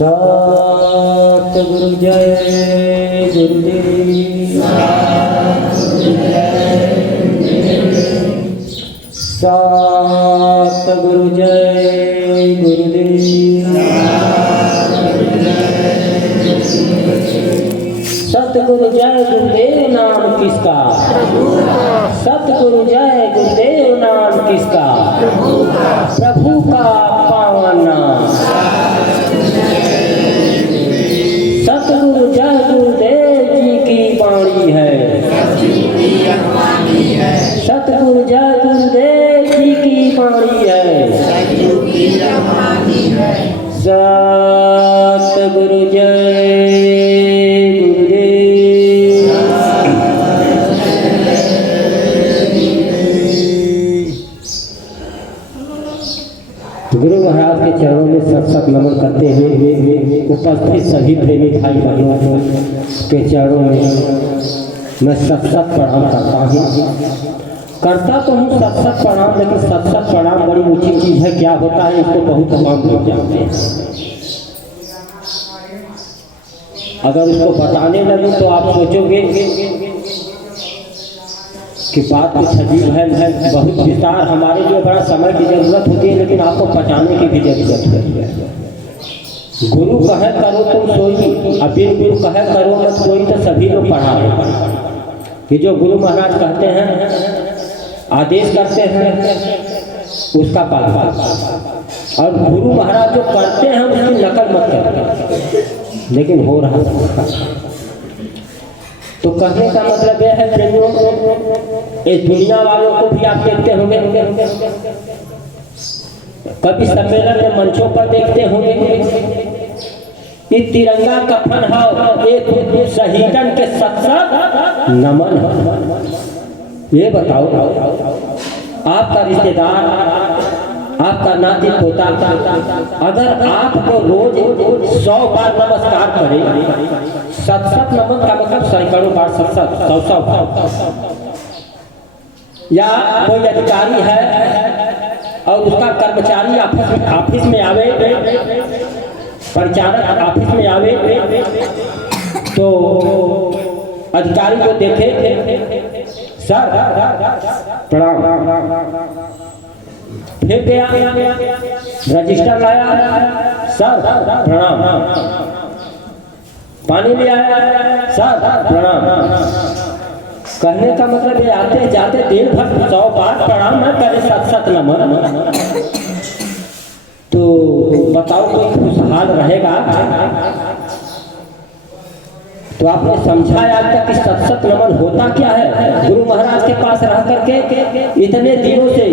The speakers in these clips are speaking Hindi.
सतगुरु जय गुरुदेव। सतगुरु जय गुरुदेव। सतगुरु जय गुरुदेव नाम किसका, सतगुरु जय गुरुदेव नाम किसका, प्रभु का पावन नाम। सतगुरु जय गुरुदेव जी की वाणी है, सतगुरु जय गुरुदेव जी की वाणी है। सतगुरु जय गुरु महाराज के चरणों में सत नमन करते हुए उपस्थित सभी प्रेमी भाई बहनों के चरणों में मैं सत प्रणाम करता तो हूँ सत प्रणाम। लेकिन सत प्रणाम बड़ी ऊंची चीज है, क्या होता है इसको बहुत तमाम लोग जानते हैं। अगर उसको बताने लगूं तो आप सोचोगे कि बात कुछ अजीब है, बहुत विस्तार, हमारे लिए बड़ा समय की जरूरत होती है, लेकिन आपको पहचानने की भी जरूरत है। गुरु कहे करो तुम सोई, अबीर गुरु कहे करो मत सोई, तो सभी लोग पढ़ा रहे कि जो गुरु महाराज कहते हैं, आदेश करते हैं, उसका पालन, और गुरु महाराज जो करते हैं उसकी नकल मत करते। लेकिन हो रहा है तो कहने का मतलब यह है प्रेमियों, इस दुनिया वालों को भी आप देखते होंगे, कभी सम्मेलन में मंचों पर देखते होंगे, इस तिरंगा कफन है, एक शहीदन के सत्संग नमन है। ये बताओ, आपका रिश्तेदार, आपका नाती पोता अगर आपको रोज 100 बार नमस्कार करे, 7 नमन का मतलब सैकड़ों बार, 100 बार। या कोई अधिकारी है और उसका कर्मचारी ऑफिस में आवे, परिचारक ऑफिस में आवे, तो अधिकारी को देखे, सर प्रणाम, फिर गया रजिस्टर लाया, सर प्रणाम, पानी ले आया, सर प्रणाम। कहने का मतलब ये आते जाते दिन भर 100 बार प्रणाम न करे, 7 नमन, तो बताओ कोई खुशहाल रहेगा? तो आपने समझा आज तक कि 7 नमन होता क्या है? गुरु महाराज के पास रह करके इतने दिनों से,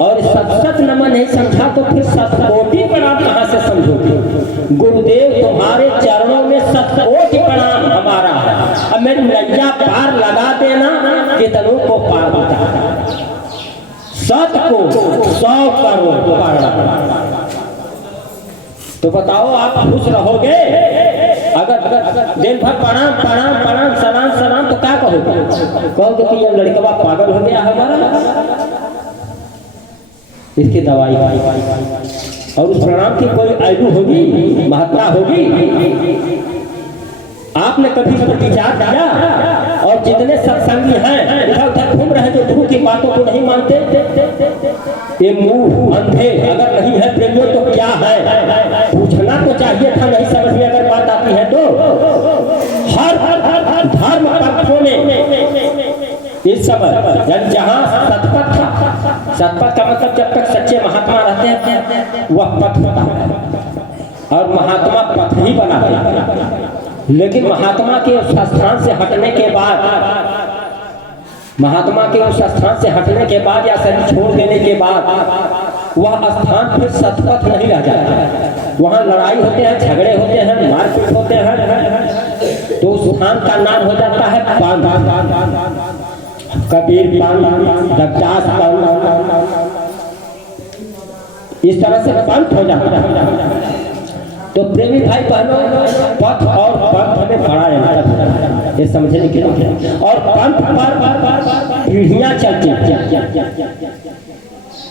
और 7 नमन नहीं समझा तो फिर 7 कोटि प्रणाम कहाँ से समझोगे? गुरुदेव तुम्हारे चरणों में 7 कोटि प्रणाम हमारा है। अब मेरी नैया पार लगा देना, कितनों को पार बता, 7 को 100 करोड़ प्रणाम। तो बताओ आप खुश रहोगे? अगर दिन भर प्रणाम प्रणाम प्रणाम सलाम सलाम तो क्या कहोगे? कहोगे कि ये लड़का पागल हो गया हमारा, इसकी दवाई। और उस प्रणाम की कोई आयु होगी, महत्ता होगी? आपने कभी इस पर विचार किया? और जितने सत्संगी हैं इधर उधर घूम रहे जो गुरु की बातों को नहीं मानते, ये मुंह अंधे अगर नहीं है प्रेमियों तो क्या है? पूछना तो चाहिए था, नहीं समझ में अगर बात आती है तो। हर धर्म पक्षों में इस समय जहाँ सतपथ था, सतपथ का मतलब जब तक सच्चे महात्मा रहते हैं वह पथ होता है, और महात्मा पथ ही बना है। लेकिन महात्मा के उस स्थान से हटने के बाद, महात्मा के उस स्थान से हटने के बाद या शरीर छोड़ देने के बाद वह स्थान फिर सतपथ नहीं रह जाता। वहाँ लड़ाई होते हैं, झगड़े होते हैं, मारपीट होते हैं, तो उस स्थान का नाम हो जाता है पंथ। कबीर पंथ, रविदास पंथ, इस तरह से पंथ हो जाता है। तो प्रेमी भाई बहनों, पथ और पंथ में बड़ा अंतर है, ये समझने के लिए। और पंथ पर पीढ़ियां चलती,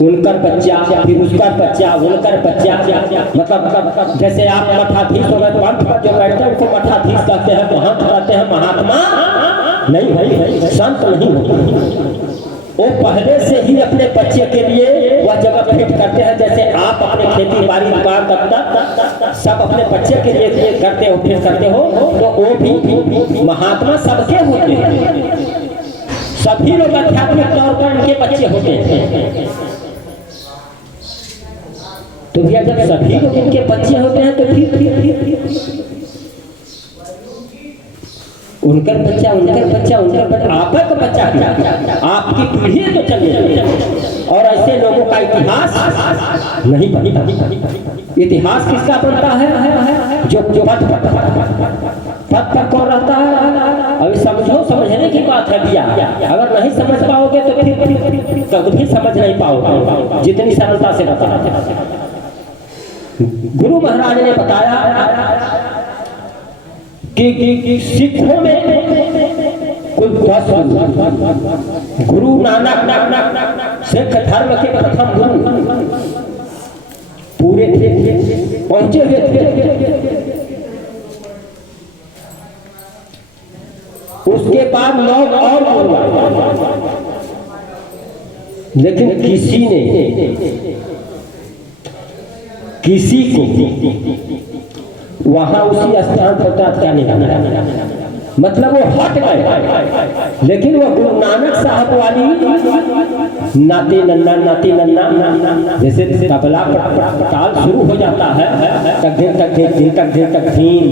उनकर बच्चा, फिर उसका बच्चा, उनकर बच्चा, मतलब जैसे आप मठाधीश हो गए, पंथ पर जो बैठते हैं उनको मठाधीश कहते हैं, महंत कहते हैं, महात्मा नहीं है, संत नहीं होते। वो पहले से ही अपने बच्चे के लिए वह जगह फिट करते हैं। जैसे आप अपने खेती बाड़ी दुकान दफ्तर सब अपने बच्चे के लिए करते हो, फिट करते हो, तो वो भी महात्मा सबके होते हैं। सभी लोग आध्यात्मिक तौर पर उनके बच्चे होते हैं। तो भैया जब सभी लोग उनके बच्चे होते हैं तो फिर उनकर बच्चा, आपका बच्चा, आपकी पीढ़ी तो चली। और ऐसे लोगों का इतिहास नहीं बनता। इतिहास किसका बनता है? जो पद पर कौन रहता है? अभी समझो, समझने की बात है भैया। अगर नहीं समझ पाओगे तो फिर कभी समझ नहीं पाओगे जितनी सरलता से बता। गुरु महाराज ने बताया कि सिखों में कुल 10 गुरु नानक सिख धर्म के प्रथम गुरु पूरे पहुंचे हुए थे। उसके बाद 9 और गुरु, लेकिन किसी को वहां उसी स्थान पर क्या नहीं, मतलब वो हट गए। लेकिन वो गुरु नानक साहब वाली नाती नन्ना जैसे तबला पर ताल शुरू हो जाता है, तक दिन तक धीन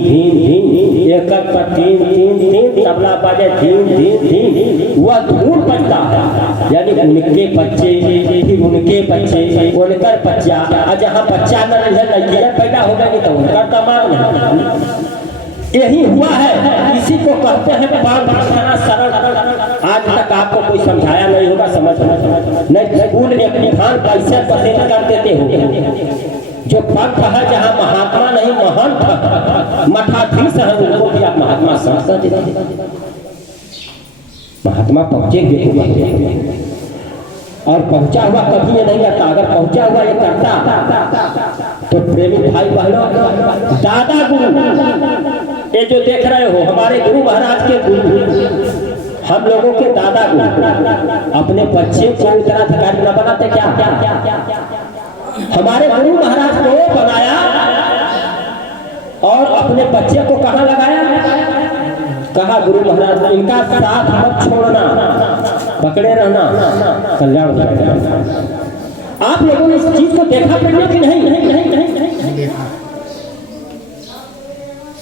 एक पर तीन तबला बाजे धीन वह धूल बजता है। यानी उनके बच्चे, फिर उनके बच्चे, उनकर बच्चा, और जहाँ बच्चा न पैदा हो गए तो उनका तमाम यही हुआ है। इसी को कहते हैं पाठ सरल। आज तक आपको कोई समझाया नहीं होगा, समझ नहीं। स्कूल एक निधान पैसे पसंद कर देते हो। जो पंथ है जहाँ महात्मा नहीं महंत मठाधीश है, उनको भी आप महात्मा समझ देते। महात्मा पहुंचे हुए और पहुंचा हुआ कभी ये नहीं करता। अगर पहुंचा हुआ ये करता तो प्रेमी भाई बहनों, दादा गुरु ये जो देख रहे हो हमारे गुरु महाराज के गुरु, हम लोगों के दादा गुरु अपने बच्चे को उत्तराधिकारी न बनाते क्या? हमारे गुरु महाराज को बनाया और अपने बच्चे को कहाँ लगाया? कहा गुरु महाराज इनका साथ मत छोड़ना, पकड़े रहना, कल्याण। आप लोगों ने इस चीज को देखा पड़ने की नहीं?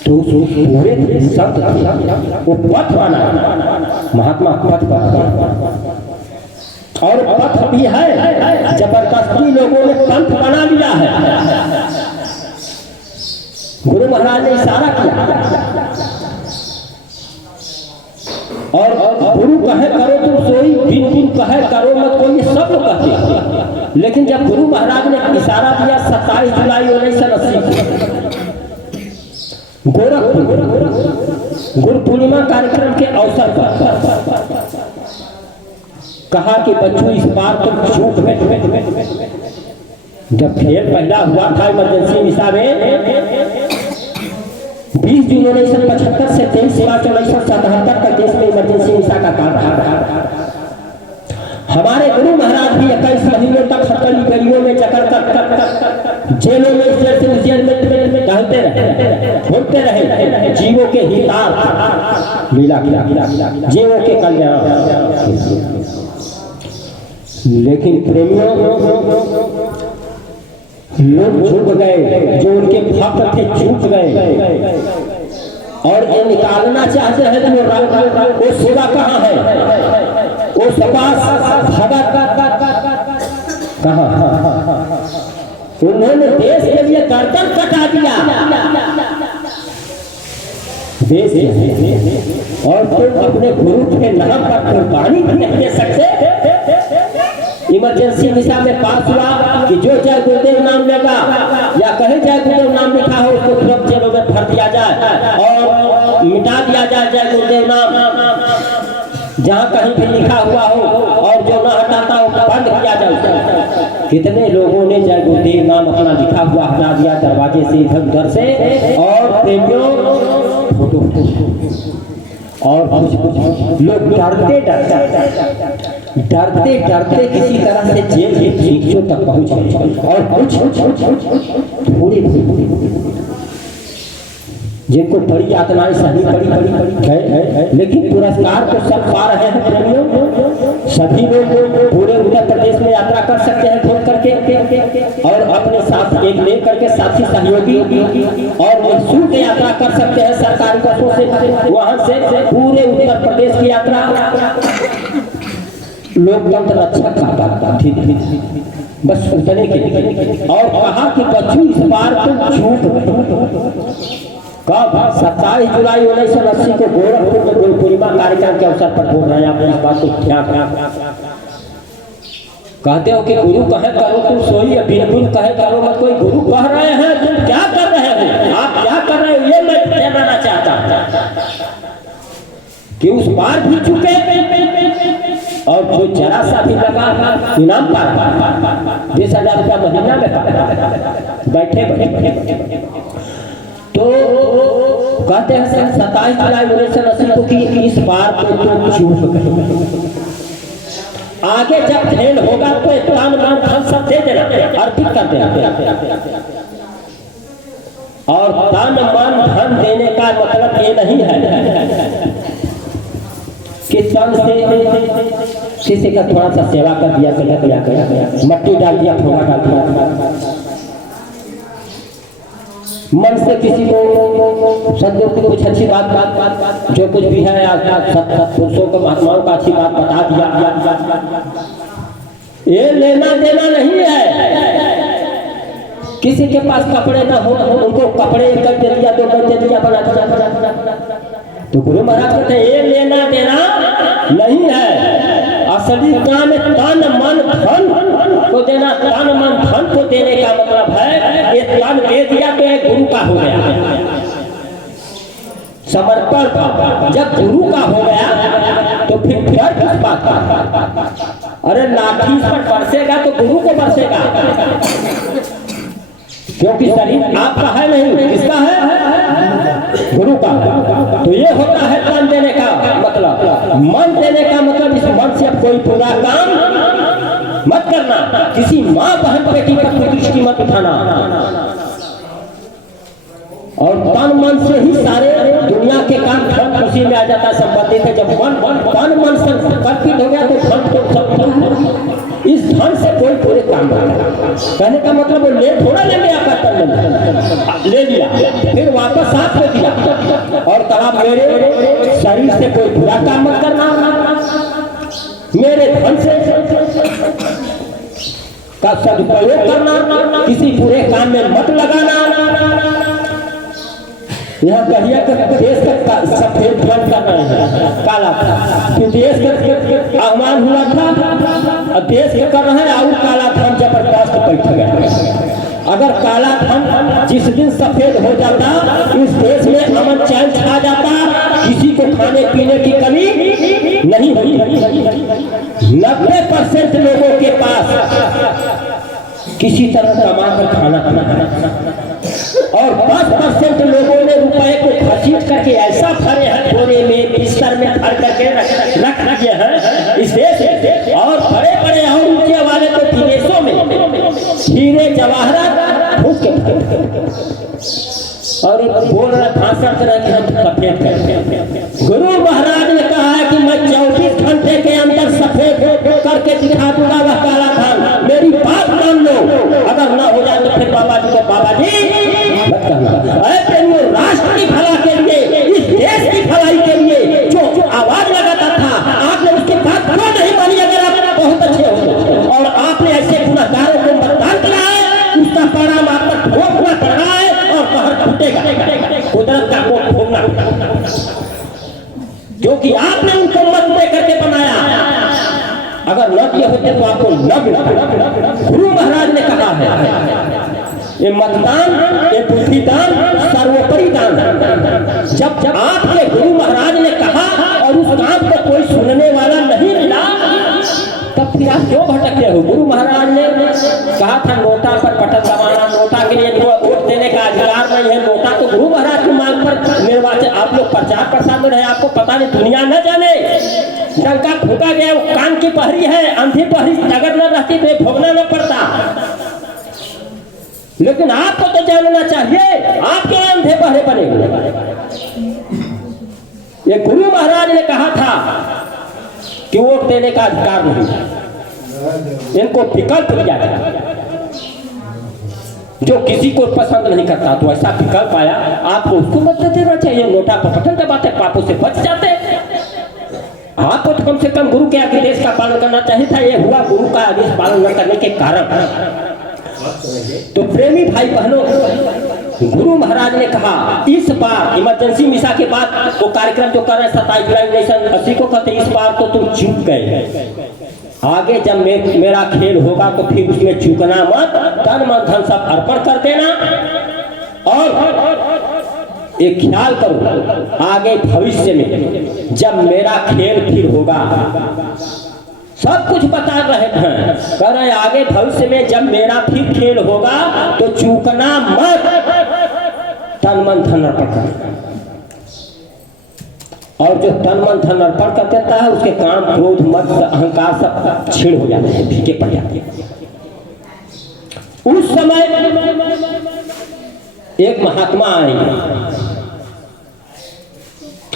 तो पूरे संत वो पथ बना, महात्मा पथ बना। और पथ भी है, जबरदस्ती लोगों ने पंथ बना लिया है। गुरु महाराज ने इशारा किया और गुरु कहे करो तुम सोई, बिन कहे करो मत कोई, ये सब लोग कहते हैं। लेकिन जब गुरु महाराज ने इशारा दिया 27 जुलाई 1980 गोरखपुर गुरु पूर्णिमा कार्यक्रम के अवसर पर कहा कि बच्चों इस बार तुम चूक गए। जब खेल पहला हुआ था इमरजेंसी मिसा में 20 जून 1975 से 23 मार्च 1977 तक देश में इमरजेंसी मिसा का काम रहा। हमारे गुरु महाराज भी 21 महीनों तक हथकड़ी गलियों में चक्कर कर जेलों में जेल से उस जेल में टहलते रहे, घूमते रहे, जीवों के हितार्थ मिला किया, जीवों के कल्याण। लेकिन प्रेमियों लोग झुक गए, जो उनके भक्त थे झुक गए और ये निकालना चाहते हैं कि वो सेवा कहाँ है, वो सपास भगत कहाँ? उन्होंने देश के लिए गर्दन कटा दिया, देश और तुम अपने गुरु के नाम पर कुर्बानी नहीं दे सकते। इमरजेंसी मिसा में पास हुआ कि जो जय गुरुदेव नाम लेगा या कहे जय गुरुदेव नाम लिखा हो उसको तुरंत जेलों में भर दिया जाए और मिटा दिया जाए जय गुरुदेव नाम, जहाँ कहीं भी लिखा हुआ हो, और जो न हटाता हो बंद किया जाए। कितने लोगों ने जय गुरुदेव नाम अपना लिखा हुआ हटा दिया दरवाजे से इधर उधर से, और प्रेमियों फोटो और कुछ लोग डरते डरते किसी तरह से जेल के खिड़कियों तक पहुंच गए, और कुछ थोड़े जिनको बड़ी यातनाएं सहनी पड़ी है, लेकिन पुरस्कार तो सब पा रहे हैं प्रेमियों। सभी लोग पूरे उत्तर प्रदेश में यात्रा कर सकते हैं फोन करके, और अपने साथ एक ले करके साथी सहयोगी और निःशुल्क यात्रा कर सकते हैं सरकारी बसों से। वहां से पूरे उत्तर प्रदेश की यात्रा लोकतंत्र रक्षा करता, ठीक बस उतने के। और कहा कि बच्चों इस बार तुम चूक कब 27 जुलाई 1980 को गोरखपुर में गुरु पूर्णिमा कार्यक्रम के अवसर पर बोल रहे हैं। आप इस बात को क्या कहते हो कि गुरु कहे करो तुम सोई, बिल्कुल कहे करो मत। कोई गुरु कह रहे हैं, तुम क्या कर रहे हो, आप क्या कर रहे हो, ये मैं जानना चाहता कि उस बार भी चुके और जो जरा सा भी लगा इनाम पा रहा 20,000 रुपया महीना में बैठे तो कहते हैं 27 जुलाई 1980 को कि इस बार तो तुम चूक गए। आगे जब खेल होगा तो दान मान धन सब दे देना, अर्पित कर देना। और दान मान धन देने का मतलब ये नहीं है कि तन से किसी का थोड़ा सा सेवा कर दिया, मट्टी डाल दिया, फोड़ा डाल दिया, मन से किसी को सदगुरु की कुछ अच्छी बात जो कुछ भी है पुरुषों को महात्माओं का अच्छी बात बता दिया, ये लेना देना नहीं है। किसी के पास कपड़े ना हो उनको कपड़े कर दे दिया, तो कर दे दिया, बना दिया, तो गुरु महाराज कहते हैं ये लेना देना नहीं है। असली काम तन मन धन को देना, तन मन धन को देने का मतलब है ये तन दे दिया तो एक गुरु का हो गया समर्पण का। जब गुरु का हो गया तो फिर किस बात का। अरे लाठी पर बरसेगा तो गुरु को बरसेगा, क्योंकि शरीर आपका है नहीं, किसका है, गुरु का। तो ये होता है तन देने का मतलब। मन देने का मतलब इस मन से कोई पूरा काम मत करना, किसी माँ बहन बेटी पर कोई दृष्टि मत उठाना, और तन मन से ही सारे दुनिया के काम धन खुशी में आ जाता है, संबंधित है। जब तन मन से समर्पित हो गया तो धन तो सब, इस धन से कोई पूरे काम करता। कहने का मतलब ले थोड़ा ले लिया आपका तन ले लिया, फिर वापस साथ में दिया, और कहा मेरे शरीर से कोई बुरा काम मत करना, मेरे धन से का सदुपयोग करना, किसी पूरे काम में मत लगाना। यहाँ कहिया देश का सफेद धन का नहीं है, काला था। फिर देश का आह्वान हुआ था और देश के कर रहे हैं, और काला धन जबरदस्त बैठ गया। अगर काला धन जिस दिन सफेद हो जाता, इस देश में अमन चैन छा जाता, किसी को खाने पीने की कमी नहीं हुई। 90% लोगों के पास किसी तरह कमा कर खाना और 10% लोगों ने रुपए को खर्चित करके ऐसा भरे हैं कोने में, बिस्तर में भर करके रख दिए हैं इस देश में। और बड़े बड़े और ऊंचे वाले तो विदेशों में हीरे जवाहरात फूक के और बोल रहा भाषण तरह के हम सफेद करते। गुरु महाराज ने कहा है कि मैं 24 घंटे के अंदर सफेद करके दिखा दूंगा वह काला धन। मेरी बात मान लो, अगर ना हो जाए तो फिर बाबा जी को बाबा जी मत कहना। राष्ट्र की भला के लिए, इस देश की भलाई के लिए जो आवाज लगाता था, आपने उसकी बात क्यों नहीं मानी? अगर आप बहुत अच्छे हो और आपने ऐसे गुनाहगारों को मतदान किया है, उसका परिणाम आप पर भोगना पड़ रहा है और कहर फूटेगा, कुदरत का कोट भोगना, क्योंकि आपने उनको मत दे करके बनाया। अगर न किए होते तो आपको न मिलता। गुरु महाराज ने कहा है ये मतदान, ये बुद्धिदान, सर्वोपरि दान। जब आपके गुरु महाराज ने कहा और उस काम को कोई सुनने वाला नहीं मिला, तब फिर आप क्यों भटकते हो? गुरु महाराज ने है लोटा तो गुरु महाराज की मांग पर निर्वाचन आप लोग प्रचार प्रसार में रहे, आपको पता नहीं, दुनिया न जाने। डंका फूका गया, वो कान की पहरी है, अंधी पहरी अगर न रहती तो ये भोगना न पड़ता। लेकिन आपको तो जानना चाहिए, आप क्यों अंधे पहरे बने हुए? ये गुरु महाराज ने कहा था कि वोट देने का अधिकार नहीं, इनको विकल्प दिया जाए। जो किसी को पसंद नहीं करता तो ऐसा विकल्प आया, आपको उसको मत देना चाहिए। नोटा पटन दबाते, पापों से बच जाते। आपको तो कम से कम गुरु के आदेश का पालन करना चाहिए था। ये हुआ गुरु का आदेश पालन न करने के कारण। तो प्रेमी भाई बहनों, गुरु महाराज ने कहा इस बार इमरजेंसी मिसा के बाद वो कार्यक्रम जो कर रहे हैं 27 जुलाई 1980 को कहते, इस बार तो तुम चूक गए। आगे जब मेरा खेल होगा तो फिर उसमें चूकना मत, तन मन धन सब अर्पण कर देना। और एक ख्याल करो, आगे भविष्य में जब मेरा खेल फिर होगा, सब कुछ बता रहे हैं, कह रहे आगे भविष्य में जब मेरा फिर खेल होगा तो चूकना मत, तन मन धन अर्पण करना। और जो तन मन धन अर्पण कर देता है उसके काम क्रोध मत अहंकार सब छीड़ हो जाते हैं, फीके पड़ जाते हैं। उस समय एक महात्मा आएंगे,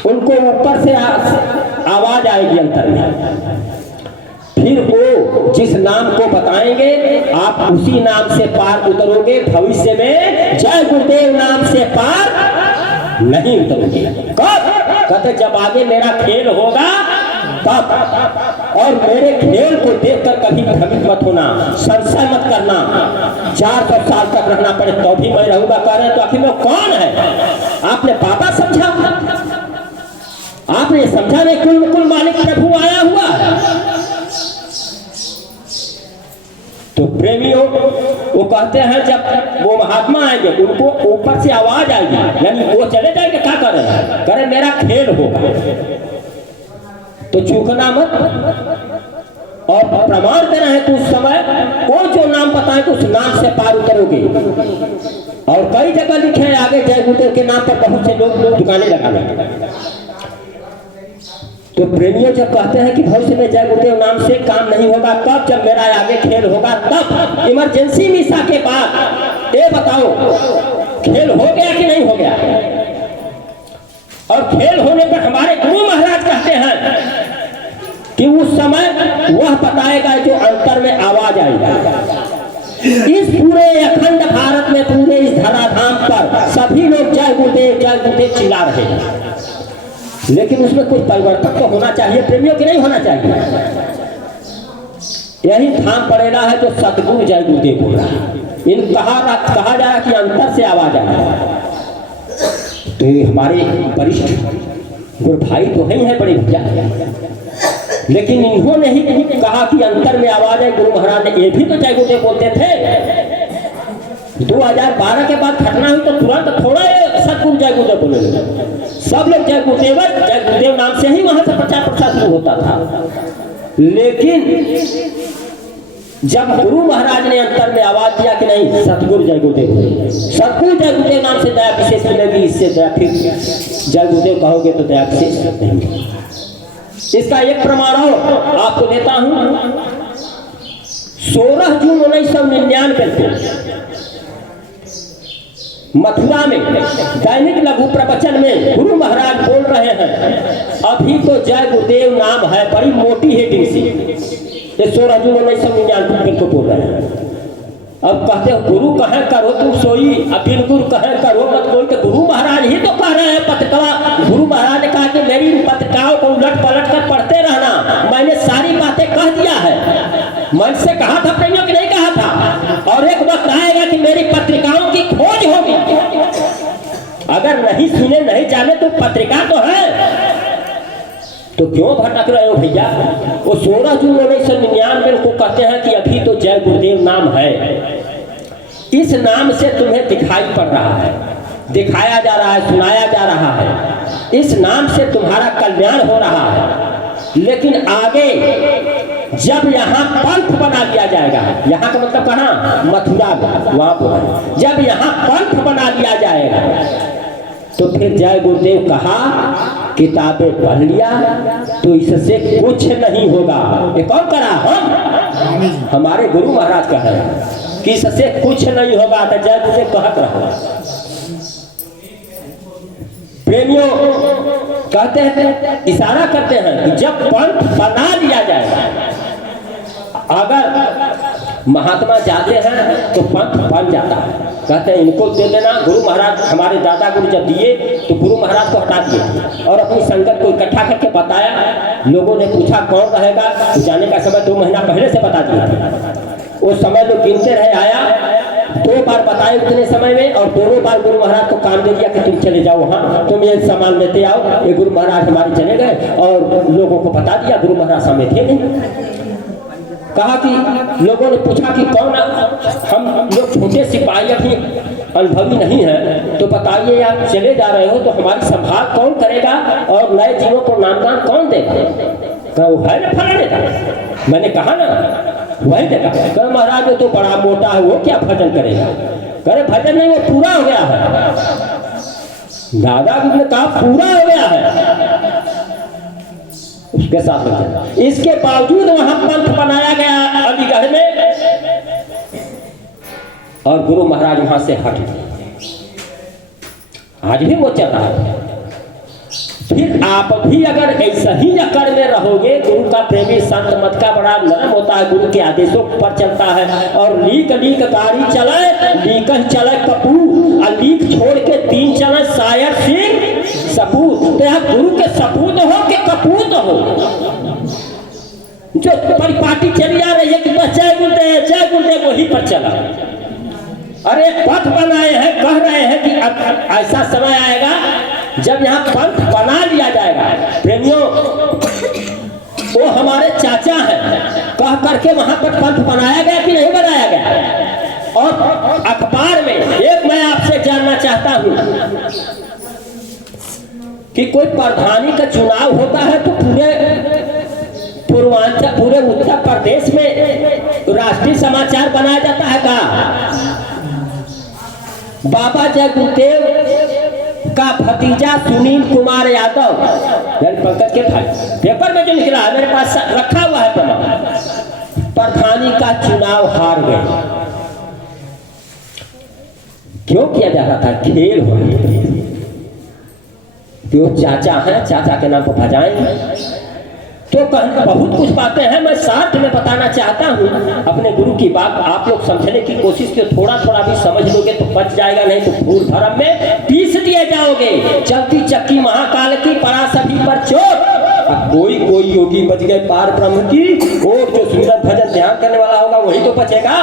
उनको ऊपर से आवाज आएगी अंतर में, फिर वो जिस नाम को बताएंगे आप उसी नाम से पार उतरोगे। भविष्य में जय गुरुदेव नाम से पार नहीं उतरोगे। कब? कहते जब आगे मेरा खेल होगा तब। और मेरे खेल को देखकर कभी भ्रमित मत होना, संशय मत करना। 400 साल तक रहना पड़े तो भी मैं रहूंगा। कह रहे तो आखिर में कौन है? आपने बाबा समझा? आपने समझा नहीं कुल मालिक प्रभु आया हुआ है। तो प्रेमियों, वो कहते हैं जब वो महात्मा आएंगे उनको ऊपर से आवाज आएगी, यानी वो चले जाएंगे। क्या कर रहे हैं? कह रहे मेरा खेल होगा तो चूकना मत। और प्रमाण देना है कि उस समय कोई जो नाम बताए तो उस नाम से पार उतरोगे। और कई जगह लिखे हैं आगे जय गुरुदेव के नाम पर बहुत से लोग दुकानें लगा लेंगे। तो प्रेमियों जब कहते हैं कि भविष्य में जय गुरुदेव नाम से काम नहीं होगा, तब जब मेरा आगे खेल होगा तब। इमरजेंसी मिसा के बाद ये बताओ खेल हो गया कि नहीं हो गया? और खेल होने पर हमारे गुरु महाराज कहते हैं कि उस समय वह बताएगा जो अंतर में आवाज आएगी। इस पूरे अखंड भारत में, पूरे इस धराधाम पर सभी लोग जय गुरुदेव चिल्ला रहे हैं, लेकिन उसमें कुछ परिवर्तन तो होना चाहिए प्रेमियों की, नहीं होना चाहिए। यही धाम पड़ेला है जो सतगुरु जय गुरुदेव बोल रहा है। इन कहा जा रहा कि अंतर से आवाज आ रहा है। तो ये हमारे वरिष्ठ गुरु भाई तो नहीं है बड़े भैया, लेकिन इन्होंने ही कहा कि अंतर में आवाज है। गुरु महाराज ने ये भी तो जय गुरुदेव बोलते थे। 2012 के बाद घटना हुई तो तुरंत थोड़ा सतगुरु जय गुरुदेव बोले लगे। सब लोग जय गुरुदेव नाम से ही वहां से प्रचार प्रसार शुरू होता था। लेकिन जब गुरु महाराज ने अंतर में आवाज दिया कि नहीं सतगुरु जय गुरुदेव, सतगुरु जय गुरुदेव नाम से दया विशेष मिलेगी, इससे दया फिर जय गुरुदेव कहोगे तो दया विशेष नहीं। इसका एक प्रमाण हो आपको देता हूं। 16 जून 1999 को मथुरा में दैनिक लघु प्रवचन में गुरु महाराज बोल रहे हैं, अभी तो जय गुरुदेव नाम है, बड़ी मोटी हेडिंग से। ये 16 जून 1999 को बोल रहे हैं। अब कहते हो गुरु कहे करो तुम सोई, अबिन गुरु कहे करो मत कोई। तो गुरु महाराज ही तो कह रहे हैं पत्रिका। गुरु महाराज ने कहा कि मेरी पत्रिकाओं को उलट पलट कर पढ़ते रहना, मैंने सारी बातें कह दिया है। मन से कहा था प्रेमियों की नहीं कहा था। और एक वक्त आएगा कि मेरी पत्रिकाओं की खोज होगी। अगर नहीं सुने नहीं जाने तो पत्रिका तो है, तो क्यों भटक रहे हो भैया? वो 16 जून 1999 को कहते हैं कि अभी तो जय गुरुदेव नाम है। इस नाम से तुम्हें दिखाई पड़ रहा है, दिखाया जा रहा है, सुनाया जा रहा है। इस नाम से तुम्हारा कल्याण हो रहा है। लेकिन आगे जब यहाँ पंथ बना लिया जाएगा, यहाँ का मतलब कहाँ, मथुरा में, वहां पर जब यहाँ पंथ बना लिया जाएगा तो फिर जय गुरुदेव कहा किताबें पढ़ लिया तो इससे कुछ नहीं होगा। ये कौन करा, हम, हमारे गुरु महाराज कह रहे हैं कि इससे कुछ नहीं होगा। तो जय गुरुदेव कहत रहा। प्रेमियों कहते हैं, इशारा करते हैं कि जब पंथ बना लिया जाएगा, अगर महात्मा जाते हैं तो पंथ बन जाता है। कहते हैं इनको दे देना। गुरु महाराज, हमारे दादा गुरु जब दिए तो गुरु महाराज को हटा दिए और अपनी संगत को इकट्ठा करके बताया। लोगों ने पूछा कौन रहेगा, तो जाने का समय 2 महीना पहले से बता दिया। उस समय लोग गिनते रहे, आया 2 बार बताए उतने समय में, और दोनों बार गुरु महाराज को काम दे दिया कि तुम चले जाओ वहाँ, तुम ये सामान लेते आओ। ये गुरु महाराज हमारे चले गए और लोगों को बता दिया। गुरु महाराज सामने थे नहीं। कहा कि लोगों ने पूछा कि कौन, हम लोग छोटे सिपाही अभी अनुभवी नहीं है, तो बताइए आप चले जा रहे हो तो हमारी संभाल कौन करेगा और नए जीवों को नामदान कौन देगा? कहा वो है ना फलाने का। मैंने कहा ना वही देगा। कहा महाराज वो तो बड़ा मोटा है, वो क्या भजन करेगा? करे भजन नहीं, वो पूरा हो गया है। दादा ने कहा पूरा हो गया है, उसके साथ। इसके बावजूद वहां पंथ बनाया गया अलीगढ़ में, और गुरु महाराज वहां से हट गए। आज भी वो चल रहा है। फिर आप भी अगर ऐसा ही अकड़ में रहोगे, गुरु का प्रेमी संत मत का बड़ा नरम होता है, गुरु के आदेशों पर चलता है, और लीक लीक गाड़ी चलाए, लीक चले कपूर, और लीक छोड़ के 3 चले शायर सिंह सपूत। तो यहाँ गुरु के सपूत हो कि कपूत हो, जो परिपाटी चली आ रही है कि बस जय गुरुदेव वही पर चला। अरे पथ बनाए हैं, कह रहे हैं कि अब ऐसा समय आएगा जब यहाँ पंथ बना लिया जाएगा। प्रेमियों, वो हमारे चाचा हैं, कह करके वहां पर पंथ बनाया गया कि नहीं बनाया गया? और अखबार में एक मैं आपसे जानना चाहता हूं कि कोई प्रधानी का चुनाव होता है तो पूरे पूर्वांचल, पूरे उत्तर प्रदेश में राष्ट्रीय समाचार बनाया जाता है का? बाबा जय गुरुदेव का भतीजा सुनील कुमार यादव, पंकज के भाई, पेपर में जो निकला है मेरे पास रखा हुआ है प्रमाण, प्रधानी का चुनाव हार गए। क्यों किया जा रहा था? खेल हो रही है। तो चाचा है, चाचा के नाम पर भजाएंगे तो कहने बहुत कुछ बातें हैं। मैं साथ में बताना चाहता हूँ अपने गुरु की बात। आप लोग समझने की कोशिश की, थोड़ा थोड़ा भी समझ लोगे तो बच जाएगा, नहीं तो भूल भरम में पीस दिए जाओगे। चलती चक्की महाकाल की, पड़ा सभी पर चोट। अब कोई कोई योगी बच गए पार ब्रह्म की, और जो सुंदर भजन ध्यान करने वाला होगा वही तो बचेगा।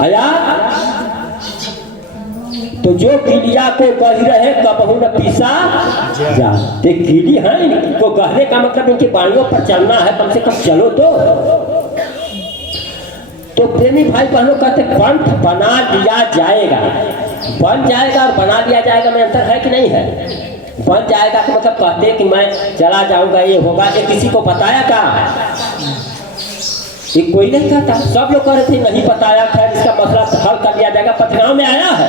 आया तो जो कीलिया को कह रहे कबहू न पीसा जा, कीली है इनको कहने का मतलब इनकी बाणियों पर चलना है, कम से कम चलो तो प्रेमी भाई बहनों कहते पंथ बना लिया जाएगा। बन जाएगा और बना लिया जाएगा में अंतर है कि नहीं है? बन जाएगा तो मतलब कहते कि मैं चला जाऊंगा, ये होगा, ये किसी को बताया का? ये कोई नहीं कहता, सब लोग कह रहे थे नहीं बताया। खैर इसका मसला हल कर लिया जाएगा। पत्रकारों में आया है,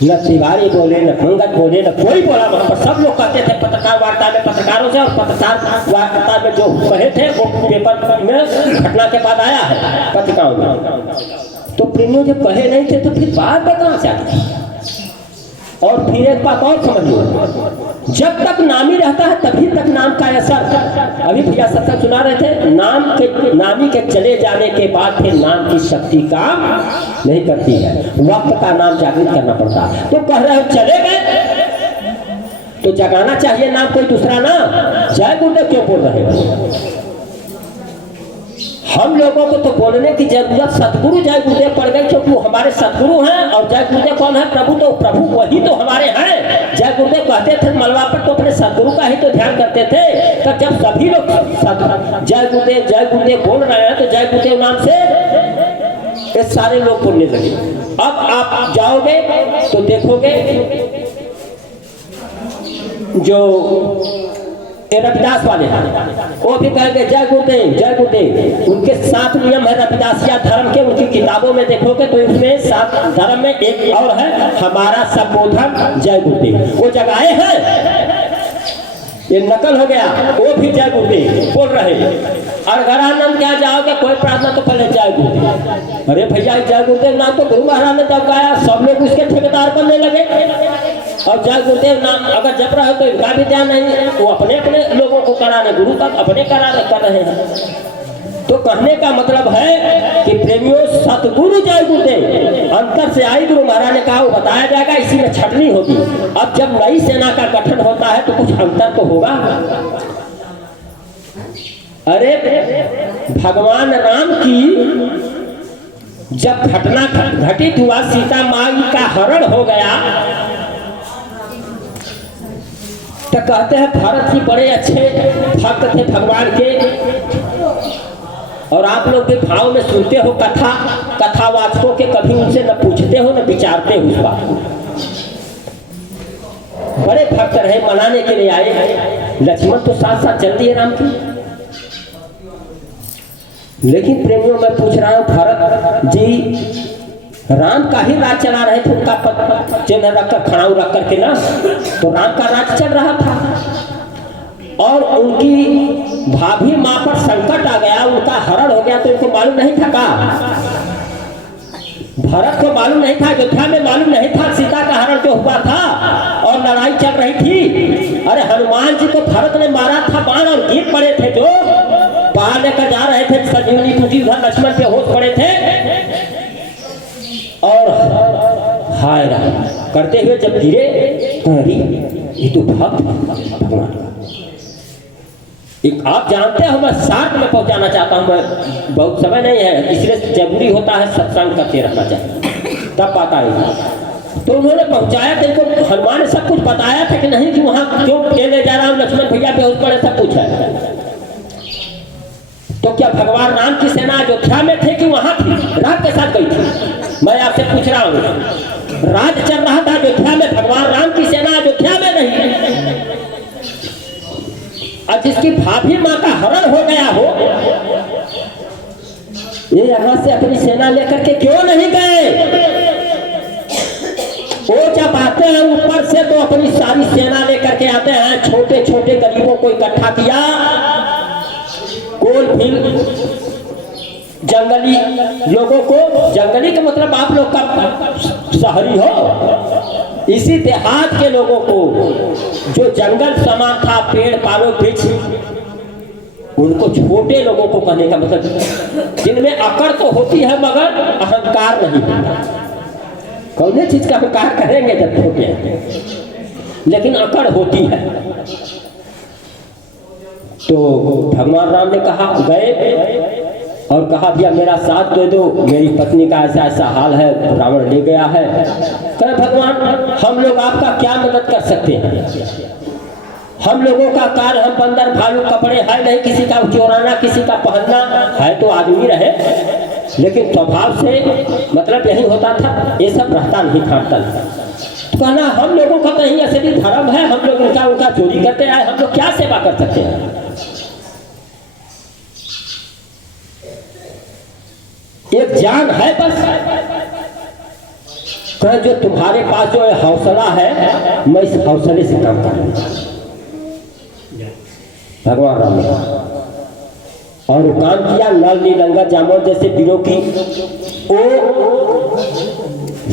न तिवारी बोले, न पंकज बोले, न कोई बोला वहां पर। सब लोग कहते थे पत्रकार वार्ता में, पत्रकारों से, और पत्रकार वार्ता में जो कहे थे वो पेपर में घटना के बाद आया है पत्रिकाओं में। तो प्रेमियों जब कहे नहीं थे तो फिर बात में कहां से आती? और फिर एक बात और समझ लो, जब तक नामी रहता है तभी तक नाम का असर। अभी भैया सत्संग सुना रहे थे, नामी के चले जाने के बाद फिर नाम की शक्ति काम नहीं करती है, वक्त का नाम जागृत करना पड़ता है। तो कह रहे हो चले गए तो जगाना चाहिए नाम, कोई दूसरा नाम। जय गुरुदेव क्यों बोल रहे हो? हम लोगों को तो बोलने की जरूरत सतगुरु जय गुरुदेव पड़ गई, क्योंकि वो हमारे सतगुरु हैं। और जय गुरुदेव कौन है? प्रभु। तो प्रभु वही तो हमारे हैं। जय गुरुदेव कहते थे मलवा पर तो अपने सतगुरु का ही तो ध्यान करते थे। तो जब सभी लोग जय गुरुदेव बोल रहे हैं तो जय गुरुदेव नाम से ये सारे लोग बोलने लगे। अब आप जाओगे तो देखोगे जो ये रविदास वाले वो भी कहेंगे जय गुरुदेव जय गुरुदेव। उनके 7 नियम है रविदासिया धर्म के, उनकी किताबों में देखोगे तो इसमें 7 धर्म में एक और है हमारा संबोधन जय गुरुदेव। वो जगाए हैं, ये नकल हो गया, वो भी जय गुरुदेव बोल रहे। और घरानंद क्या जाओगे कोई प्रार्थना तो पहले जय गुरुदेव। अरे भैया जय गुरुदेव नाम तो गुरु महाराज ने जब गाया सब लोग उसके ठेकेदार बनने लगे। और जय गुरुदेव नाम अगर जप रहा है तो इनका भी ध्यान नहीं, वो अपने अपने लोगों को करा रहे, गुरु तक अपने कर रहे हैं। तो कहने का मतलब है कि प्रेमियों सतगुरु जय गुरुदेव अंतर से आई गुरु महाराज ने कहा वो बताया जाएगा, इसी में छटनी होगी। अब जब नई सेना का गठन होता है तो कुछ अंतर तो होगा। अरे भगवान राम की जब घटना घटित हुआ, सीता माँ का हरण हो गया, तो कहते हैं भरत जी बड़े अच्छे भक्त थे भगवान के। और आप लोग भी भाव में सुनते हो कथावाचकों के, कभी उनसे न पूछते हो न विचारते हो उस बात को। बड़े भक्त रहे, मनाने के लिए आए। लक्ष्मण तो साथ साथ चल दिए राम की। लेकिन प्रेमियों मैं पूछ रहा हूँ, भरत जी राम का ही राज चला रहे थे, उनका चिन्ह रखकर खड़ाऊ रख करके ना, तो राम का राज चल रहा था। और उनकी भाभी माँ पर संकट आ गया, उनका हरण हो गया, तो उनको मालूम नहीं था का भरत को मालूम नहीं था, अयोध्या में मालूम नहीं था सीता का हरण जो हुआ था और लड़ाई चल रही थी। अरे हनुमान जी को भरत ने मारा था बाण और गिर पड़े थे, जो बाहर लेकर जा रहे थे, संजीवनी टूटी, उधर लक्ष्मण पे होश पड़े थे। और हाय राम करते हुए जब गिरे तो अरे ये तो भक्त भगवान। एक आप जानते हो मैं 60 में पहुंचाना चाहता हूं, मैं बहुत समय नहीं है, इसलिए जरूरी होता है सत्संग करते रहना चाहिए, तब पाता है। तो उन्होंने पहुंचाया थे, इनको हनुमान ने सब कुछ बताया था कि नहीं कि वहां क्यों ले जा रहा हूं, लक्ष्मण भैया बेहोश पड़े, सब कुछ है। तो क्या भगवान राम की सेना अयोध्या में थे कि वहां थी, राम के साथ गई थी? मैं आपसे पूछ रहा हूँ, राज चल रहा था अयोध्या में, भगवान राम की सेना अयोध्या में नहीं। और जिसकी भाभी माँ का हरण हो गया हो, ये यहाँ से अपनी सेना लेकर के क्यों नहीं गए? वो जब आते हैं ऊपर से तो अपनी सारी सेना लेकर के आते हैं, छोटे छोटे गरीबों को इकट्ठा किया, गोल फिर जंगली लोगों को, जंगली का मतलब आप लोग का शहरी हो, इसी देहात के लोगों को जो जंगल समान था, पेड़ पालो वृक्ष, उनको छोटे लोगों को कहने का मतलब जिनमें अकड़ तो होती है मगर अहंकार नहीं। कौन चीज का अहंकार करेंगे जब छोटे हैं, लेकिन अकड़ होती है। तो भगवान राम ने कहा, गए और कहा भैया मेरा साथ दे दो, मेरी पत्नी का ऐसा ऐसा हाल है, रावण ले गया है। कहे भगवान हम लोग आपका क्या मदद कर सकते हैं? हम लोगों का कार्य, हम बंदर भालू कपड़े है नहीं, किसी का चोराना किसी का पहनना है, तो आदमी रहे, लेकिन स्वभाव से मतलब यही होता था, ये सब रहता नहीं फाटता नहीं। तो कहना हम लोगों का कहीं असली धर्म है, हम लोग उनका चोरी करते आए, हम लोग क्या सेवा कर सकते हैं? एक जान है बस, कहे जो तुम्हारे पास जो हौसला है, मैं इस हौसले से काम करूंगा। भगवान राम ने और वो काम किया, नल नीलंगा जामोद जैसे वीरों की वो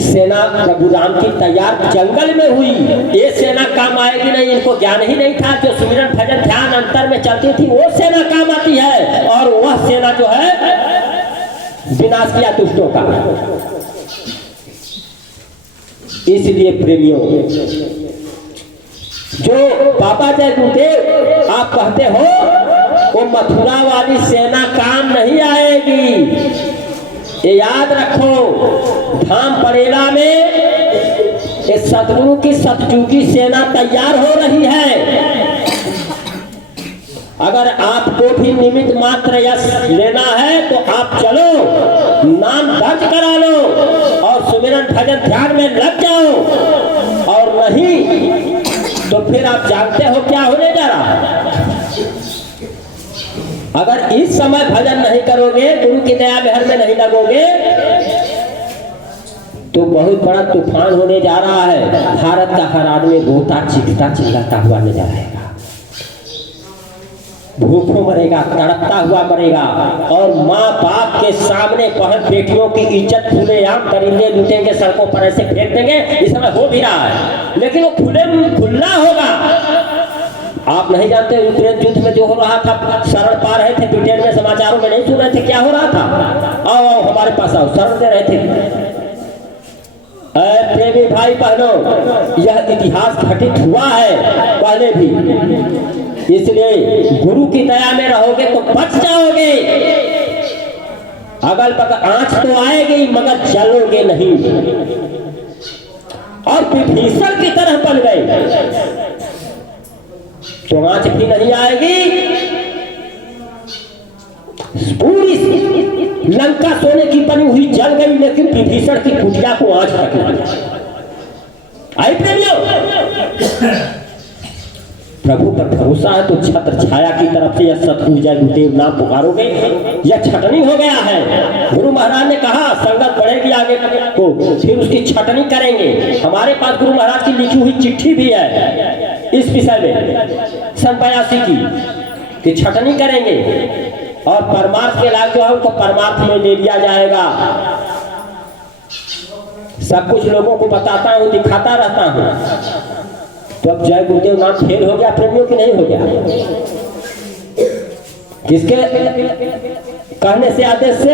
सेना प्रभु राम की तैयार जंगल में हुई। ये सेना काम आएगी नहीं, इनको ज्ञान ही नहीं था, जो सुमिरन भजन ध्यान अंतर में चलती थी वो सेना काम आती है, और वह सेना जो है विनाश किया दुष्टों का। इसलिए प्रेमियों, जो बाबा जय गुरुदेव आप कहते हो, वो मथुरा वाली सेना काम नहीं आएगी, ये याद रखो। धाम परेला में इस सतगुरु की सतयुगी सेना तैयार हो रही है। अगर आपको भी निमित्त मात्र यश लेना है तो आप चलो, नाम दर्ज करा लो और सुमिरन भजन ध्यान में लग जाओ, और नहीं तो फिर आप जानते हो क्या होने जा रहा है। इस समय भजन नहीं करोगे, गुरु की दया मेहर में नहीं लगोगे, तो बहुत बड़ा तूफान होने जा रहा है। भारत का हर आदमी रोता चीखता चिल्लाता हुआ नजर आएगा, भूखों मरेगा, तड़पता हुआ मरेगा, और माँ बाप के सामने बहन बेटियों की इज्जत खुलेआम दरिंदे लूटेंगे, सड़कों पर ऐसे फेंक देंगे। इस समय हो भी रहा है, लेकिन वो खुला होगा। आप नहीं जानते यूक्रेन युद्ध में जो हो रहा था, शरण पा रहे थे ब्रिटेन में, समाचारों में नहीं सुन रहे थे क्या हो रहा था? आओ हमारे पास आओ, शरण दे रहे थे। प्रेमी भाई बहनों, यह इतिहास घटित हुआ है पहले भी, इसलिए गुरु की दया में रहोगे तो बच जाओगे। अगल बगल आंच तो आएगी मगर जलोगे नहीं, और विभीषण की तरह बन गए तो आंच भी नहीं आएगी। पूरी लंका सोने की बनी हुई जल गई, लेकिन विभीषण की कुटिया को आंच तक नहीं आई। प्रेमियों, प्रभु पर भरोसा है तो छत्र छाया की तरफ से यह सतगुरु जय गुरुदेव नाम पुकारोगे, यह छटनी हो गया है। गुरु महाराज ने कहा संगत बढ़ेगी आगे को, फिर उसकी छटनी करेंगे। हमारे पास गुरु महाराज की लिखी हुई चिट्ठी भी है इस विषय में, सन 82 की छटनी करेंगे, और परमार्थ के लायक जो है उनको परमार्थ में ले लिया जाएगा। सब कुछ लोगों को बताता हूँ, दिखाता रहता हूँ। तो अब जय गुरुदेव नाम फेल हो गया प्रेमियों की नहीं हो गया? किसके कहने से, आदेश से?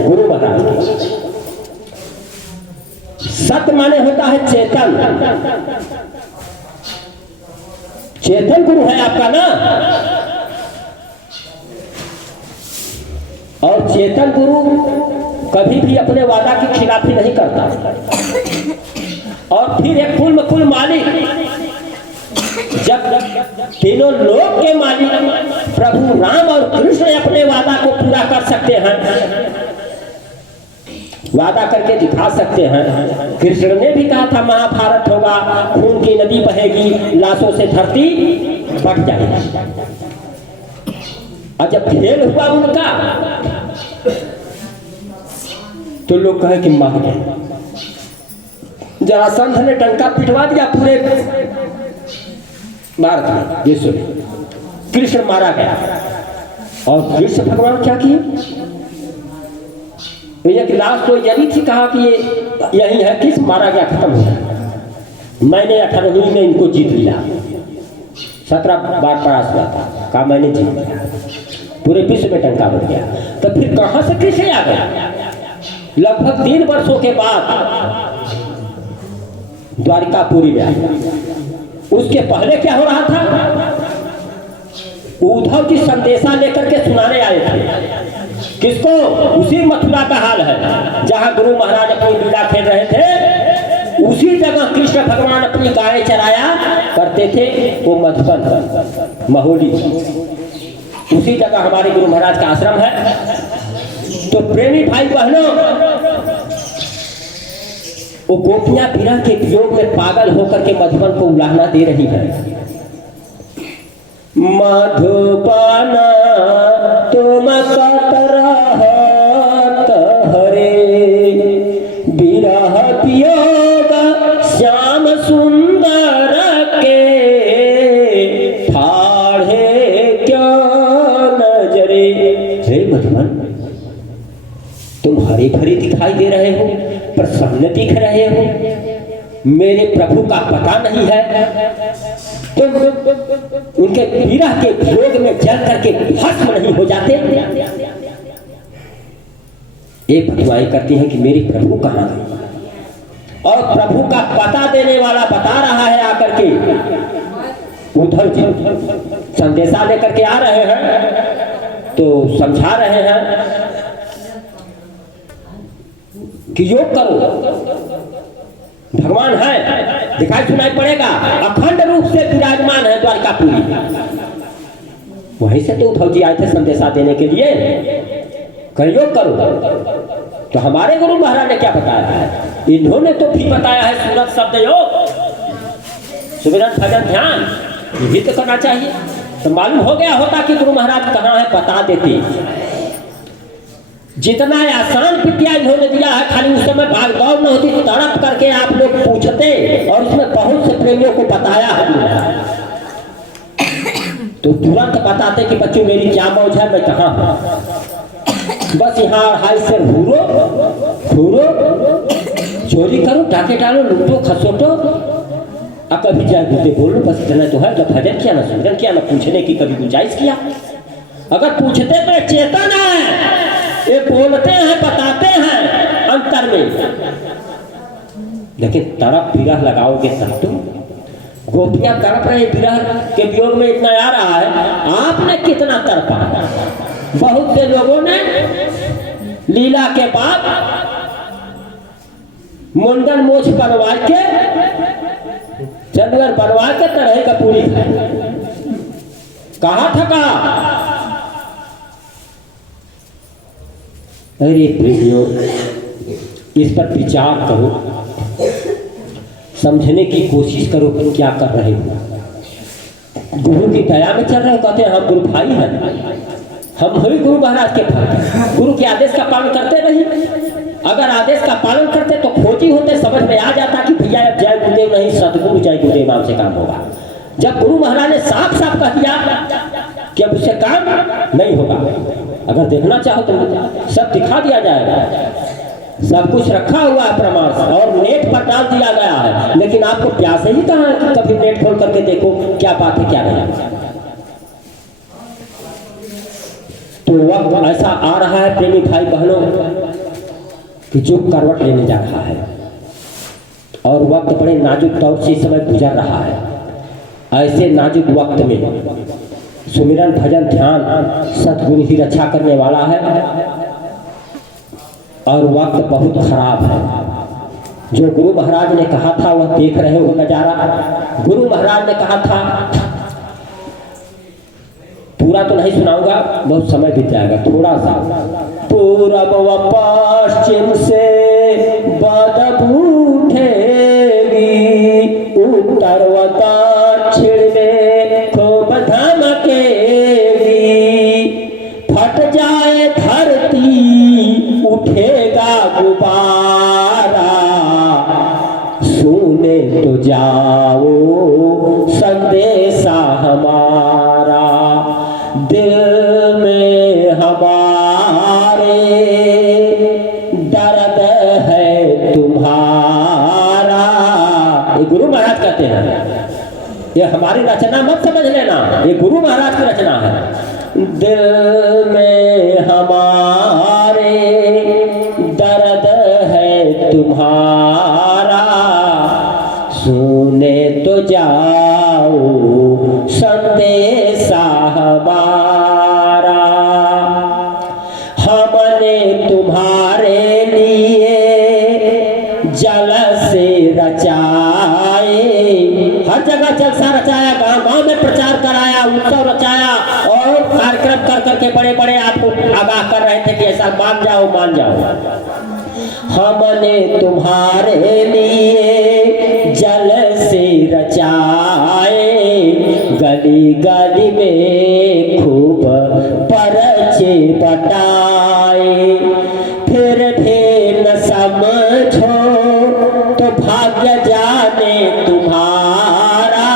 गुरु महाराज के। सत्य माने होता है चेतन, चेतन गुरु है आपका ना, और चेतन गुरु कभी भी अपने वादा की खिलाफी नहीं करता। और फिर एक कुल कुल मालिक, जब तीनों लोक के मालिक प्रभु राम और कृष्ण अपने वादा को पूरा कर सकते हैं, वादा करके दिखा सकते हैं। कृष्ण ने भी कहा था महाभारत होगा, खून की नदी बहेगी, लाशों से धरती फट जाएगी। और जब खेल हुआ उनका तो लोग कहे कि मार गए, जरासंध ने डंका पिटवा दिया पूरे भारत में, विश्व में। कृष्ण मारा गया, और कृष्ण भगवान क्या किए? एक लाश तो यही थी, कहा कि ये यही है, किस मारा गया, खत्म हो गया। मैंने 18वीं में इनको जीत लिया, 17 बार पास हुआ था, कहा मैंने जीत लिया, पूरे विश्व में टंका बन गया। तो फिर कहां से कृष्ण आ गया? लगभग 3 वर्षों के बाद द्वारिकापुरी में आया। उसके पहले क्या हो रहा था? उद्धव जी संदेशा लेकर के सुनाने आए थे। किसको? उसी मथुरा का हाल है जहां गुरु महाराज अपनी लीला खेल रहे थे, उसी जगह कृष्ण भगवान अपनी गायें चराया करते थे, वो मधुबन महोली, उसी जगह हमारे गुरु महाराज का आश्रम है। तो प्रेमी भाई बहनों, वो गोपियां विरह के वियोग में पागल होकर के मधुबन को उलाहना दे रही है। मधुबन तुम कतराहत हरे, विरह वियोग श्याम सुंदर के, ठाढ़े क्या नजरे। हे मधुबन, तुम हरे भरे दिखाई दे रहे हो, प्रसन्न दिख रहे हो, मेरे प्रभु का पता नहीं है, तुम उनके विरह के वियोग में जल करके भस्म नहीं हो जाते? ये भगवाई करती हैं कि मेरे प्रभु कहाँ गए, और प्रभु का पता देने वाला बता रहा है आकर के। उद्धव जी संदेशा लेकर के आ रहे हैं तो समझा रहे हैं कि योग करो, भगवान है, दिखाई सुनाई पड़ेगा, अखंड रूप से विराजमान है द्वारकापुरी। वहीं से तो उद्धव जी आए थे संदेशा देने के लिए, कहीं योग करो। तो हमारे गुरु महाराज ने क्या बताया है? इन्होंने तो भी बताया है सूरत शब्द योग, सुमिरन भजन ध्यान, ये भी तो करना चाहिए। तो मालूम हो गया होता कि गुरु महाराज कहाँ है, बता देते। जितना आसान विद्या इन्होंने दिया है, खाली उस समय भाग दौड़ न होती, तड़प करके आप लोग पूछते, और उसमें बहुत से प्रेमियों को बताया है तो तुरंत बताते कि बच्चों मेरी क्या मौज है, मैं कहाँ हूँ। बस यहाँ हाई से घूरो घूरो, चोरी करो, डाके डालो, लूटो खसोटो, अब कभी जाए घूटे बोलो, बस इतना तो है। जब भजन किया ना, सुमिरन किया ना, पूछने की कभी गुंजाइश किया। अगर पूछते तो चेतन है, ये बोलते हैं, बताते हैं अंतर में, लेकिन तरफ विरह लगाओगे तब तो। गोपियां तड़प रही विरह के वियोग में, इतना आ रहा है, आपने कितना तड़पा। बहुत से लोगों ने लीला के बाद मुंडन मोछ बनवा के, चंदगर बनवा के तरह का पूरी कहा थका। अरे प्रियो, इस पर विचार करो, समझने की कोशिश करो कि क्या कर रहे हो। गुरु की दया में चल रहे हो, कहते हैं हम गुरु भाई हैं, हम हुई गुरु महाराज के भक्त, गुरु के आदेश का पालन करते नहीं। अगर आदेश का पालन करते तो खोजी होते, समझ में आ जाता कि भैया जय गुरुदेव नहीं, सदगुरु जय गुरुदेव नाम से काम होगा। जब गुरु महाराज ने साफ साफ कह दिया कि अब उससे काम नहीं होगा, अगर देखना चाहो तो सब दिखा दिया जाएगा, सब कुछ रखा हुआ है प्रमाण और नेट पर डाल दिया गया है, लेकिन आपको प्यास ही कहाँ है कि कभी नेट खोल करके देखो क्या बात है क्या नहीं। तो वक्त ऐसा आ रहा है प्रेमी भाई बहनों कि जो करवट लेने जा रहा है, और वक्त बड़े नाजुक दौर से इस समय गुजर रहा है। ऐसे नाजुक वक्त में सुमिरन भजन ध्यान सतगुरु ही रक्षा करने वाला है, और वक्त बहुत खराब है। जो गुरु महाराज ने कहा था वह देख रहे हो नजारा। गुरु महाराज ने कहा था, पूरा तो नहीं सुनाऊंगा, बहुत समय बीत जाएगा, थोड़ा सा। पूरब व पश्चिम से बदबू उठेगी, उत्तर व दक्षिण में खूब धमकेगी, फट जाए धरती उठेगा गुब्बारा, सुने तो जाओ संदेशा हमारा, दिल में हमारे दर्द है तुम्हारा। ये गुरु महाराज कहते हैं, ये हमारी रचना मत समझ लेना, ये गुरु महाराज की रचना है। दिल में हमारे दर्द है तुम्हारा, सुने तो जाओ संदेशा हमारा, हमने तुम्हारे लिए जल से रचाए, हर जगह जलसा रचाया, गांव गांव में प्रचार कराया, उत्सव रचाया, और कार्यक्रम कर करके बड़े बड़े आपको आगाह कर रहे थे कि ऐसा मान जाओ मान जाओ। हमने तुम्हारे लिए जल से रचाए, गली गली में खूब परचे बटाए, फिर भी न समझो तो भाग्य जाने तुम्हारा,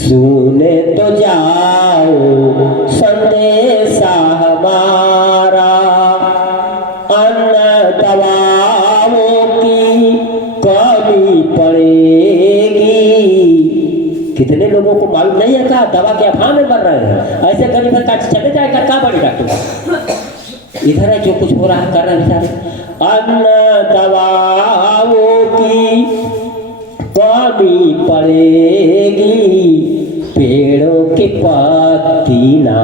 सुने तो जाओ संदेशा हमारा, अन्न दवाओं की कमी पड़ेगी। कितने लोगों को मालूम नहीं है क्या दवा के अभाव में मर रहे हैं, ऐसे गरीब का चले जाएगा क्या बढ़ेगा। तो इधर है जो कुछ हो रहा है कर रहे हैं बेचारे। अन्न दवाओं की कमी पड़ेगी, पेड़ों की पत्ती ना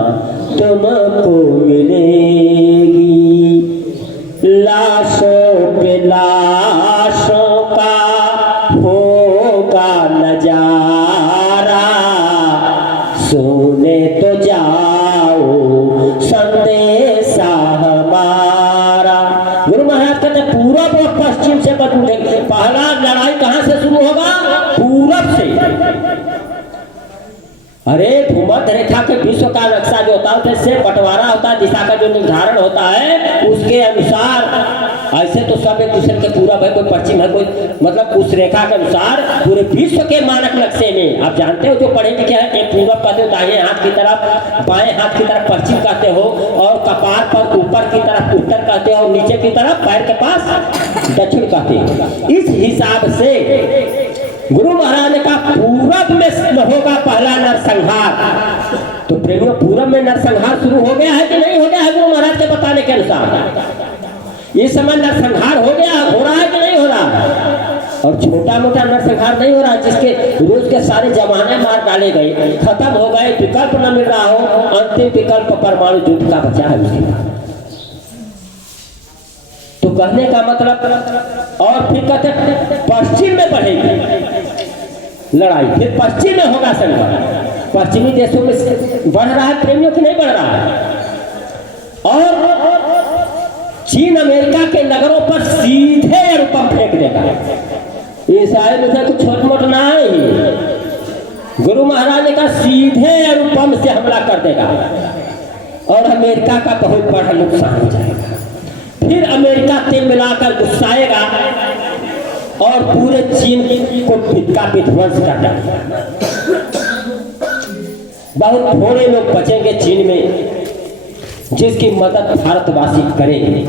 तुमको मिलेगी, लाशों पे लाशों का होगा नजारा, सुने तो जाओ संदेशा हमारा। गुरु महाराज कहते पूरा रेखा के विश्व का नक्शा जो होता है उससे बंटवारा होता है, दिशा का जो निर्धारण होता है उसके अनुसार। ऐसे तो सब एक दूसरे के पूरब है, कोई पश्चिम है, कोई मतलब उस रेखा के अनुसार पूरे विश्व के मानक नक्शे में आप जानते हो, जो पढ़े लिखे हैं, एक पूरब कहते हो दाहिने हाथ की तरफ, बाएं हाथ की तरफ पश्चिम कहते हो, और कपार पर ऊपर की तरफ उत्तर कहते हो, और नीचे की तरफ पैर के पास दक्षिण कहते हो। इस हिसाब से गुरु महाराज ने कहा पूरब में होगा पहला नरसंहार। तो प्रेमियों, पूरब में नरसंहार शुरू हो गया है कि नहीं हो गया है? गुरु महाराज के बताने के अनुसार इस समय नरसंहार हो गया, हो रहा है कि नहीं हो रहा है? और छोटा मोटा नरसंहार नहीं हो रहा, जिसके रोज के सारे जमाने मार डाले गए, खत्म हो गए, विकल्प न मिल रहा हो, अंतिम विकल्प परमाणु युद्ध का बचा है उसके बाद। तो कहने का मतलब, और फिर कहते पश्चिम में बढ़ेगी लड़ाई, फिर पश्चिम में होगा संघर्ष। पश्चिमी देशों में बढ़ रहा है प्रेमियों की नहीं बढ़ रहा है? और चीन अमेरिका के नगरों पर सीधे एयरबम फेंक देगा। ईसाई में कुछ छोट मोट ना है, गुरु महाराज ने कहा सीधे एयरबम से हमला कर देगा और अमेरिका का बहुत बड़ा नुकसान हो जाएगा। फिर अमेरिका तेल मिलाकर गुस्साएगा और पूरे चीन को का विध्वंस कर देगा। बहुत थोड़े लोग बचेंगे चीन में जिसकी मदद भारतवासी करेंगे।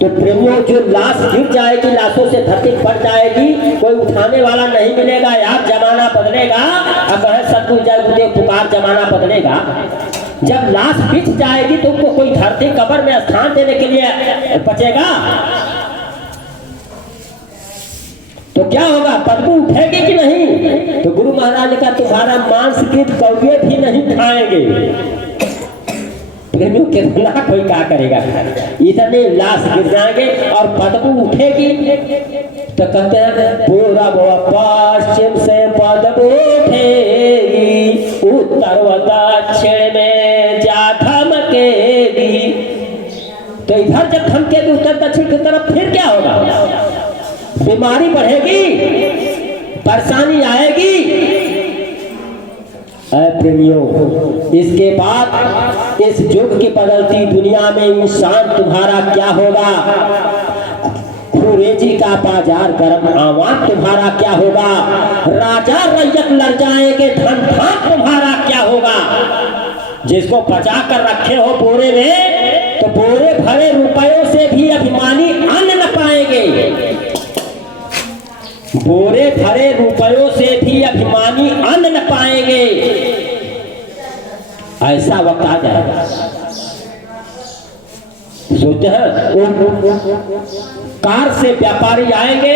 तो प्रेमियों, जो लाश गिर जाएगी, लाशों से धरती फट जाएगी, कोई उठाने वाला नहीं मिलेगा। यार जमाना बदलेगा, अगर सतगुरु जय गुरुदेव पुकार, जमाना बदलेगा। जब लाश बिछ जाएगी तो उनको कोई धरती कब्र में स्थान देने के लिए बचेगा। तो क्या होगा? बदबू उठेगी कि नहीं? तो गुरु महाराज ने कहा तुम्हारा मांस की कौवे भी नहीं खाएंगे। प्रेमियों कितना कोई क्या करेगा? इतने लाश गिर जाएंगे और बदबू उठेगी। तो कहते हैं पूरब व पश्चिम से बदबू उठेगी, उत्तर व दक्षिण में जा धमकेगी। तो इधर जब धमकेगी उत्तर दक्षिण की तरफ, फिर क्या होगा? बीमारी बढ़ेगी, परेशानी आएगी। प्रेमियों, इसके बाद इस युग की बदलती दुनिया में इंसान तुम्हारा क्या होगा? खुरेजी का बाजार गर्म, आवाज तुम्हारा क्या होगा? राजा रैयत लड़ जाएंगे, धन धाम तुम्हारा क्या होगा? जिसको बचा कर रखे हो बोरे में, तो बोरे भरे रुपयों से भी अभिमानी अन्न न पाएंगे। बोरे भरे रुपयों से भी अभिमानी अन्न न पाएंगे। ऐसा वक्त आ जाएगा। सोचते हैं कार से व्यापारी आएंगे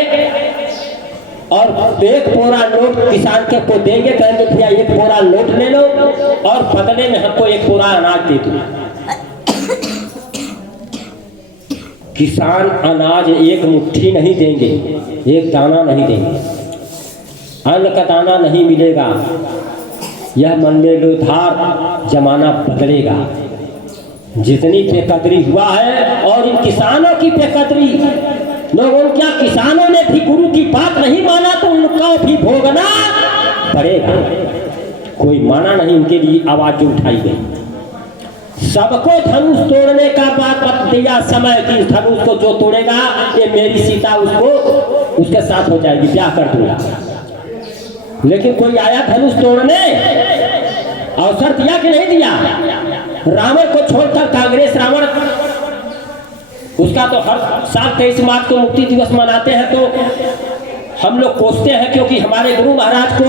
और एक बोरा नोट किसान के को देंगे, कहेंगे भैया एक बोरा नोट ले लो और बदले में हमको एक बोरा अनाज दे दो। किसान अनाज एक मुट्ठी नहीं देंगे, एक दाना नहीं देंगे, अन्न का दाना नहीं मिलेगा। यह मन में लो, धार जमाना बदलेगा। जितनी बेकदरी हुआ है, और इन किसानों की बेकदरी, लोगों क्या किसानों ने भी गुरु की बात नहीं माना तो उनको भी भोगना पड़ेगा। कोई माना नहीं, उनके लिए आवाज उठाई गई। सबको धनुष तोड़ने का बात दिया समय की, धनुष को जो तोड़ेगा ये मेरी सीता उसको उसके साथ हो जाएगी, ब्याह कर दूंगा। लेकिन कोई आया धनुष तोड़ने, अवसर दिया कि नहीं दिया? रावण को छोड़कर कांग्रेस, रावण उसका तो हर साल 23 मार्च को मुक्ति दिवस मनाते हैं। तो हम लोग कोसते हैं क्योंकि हमारे गुरु महाराज को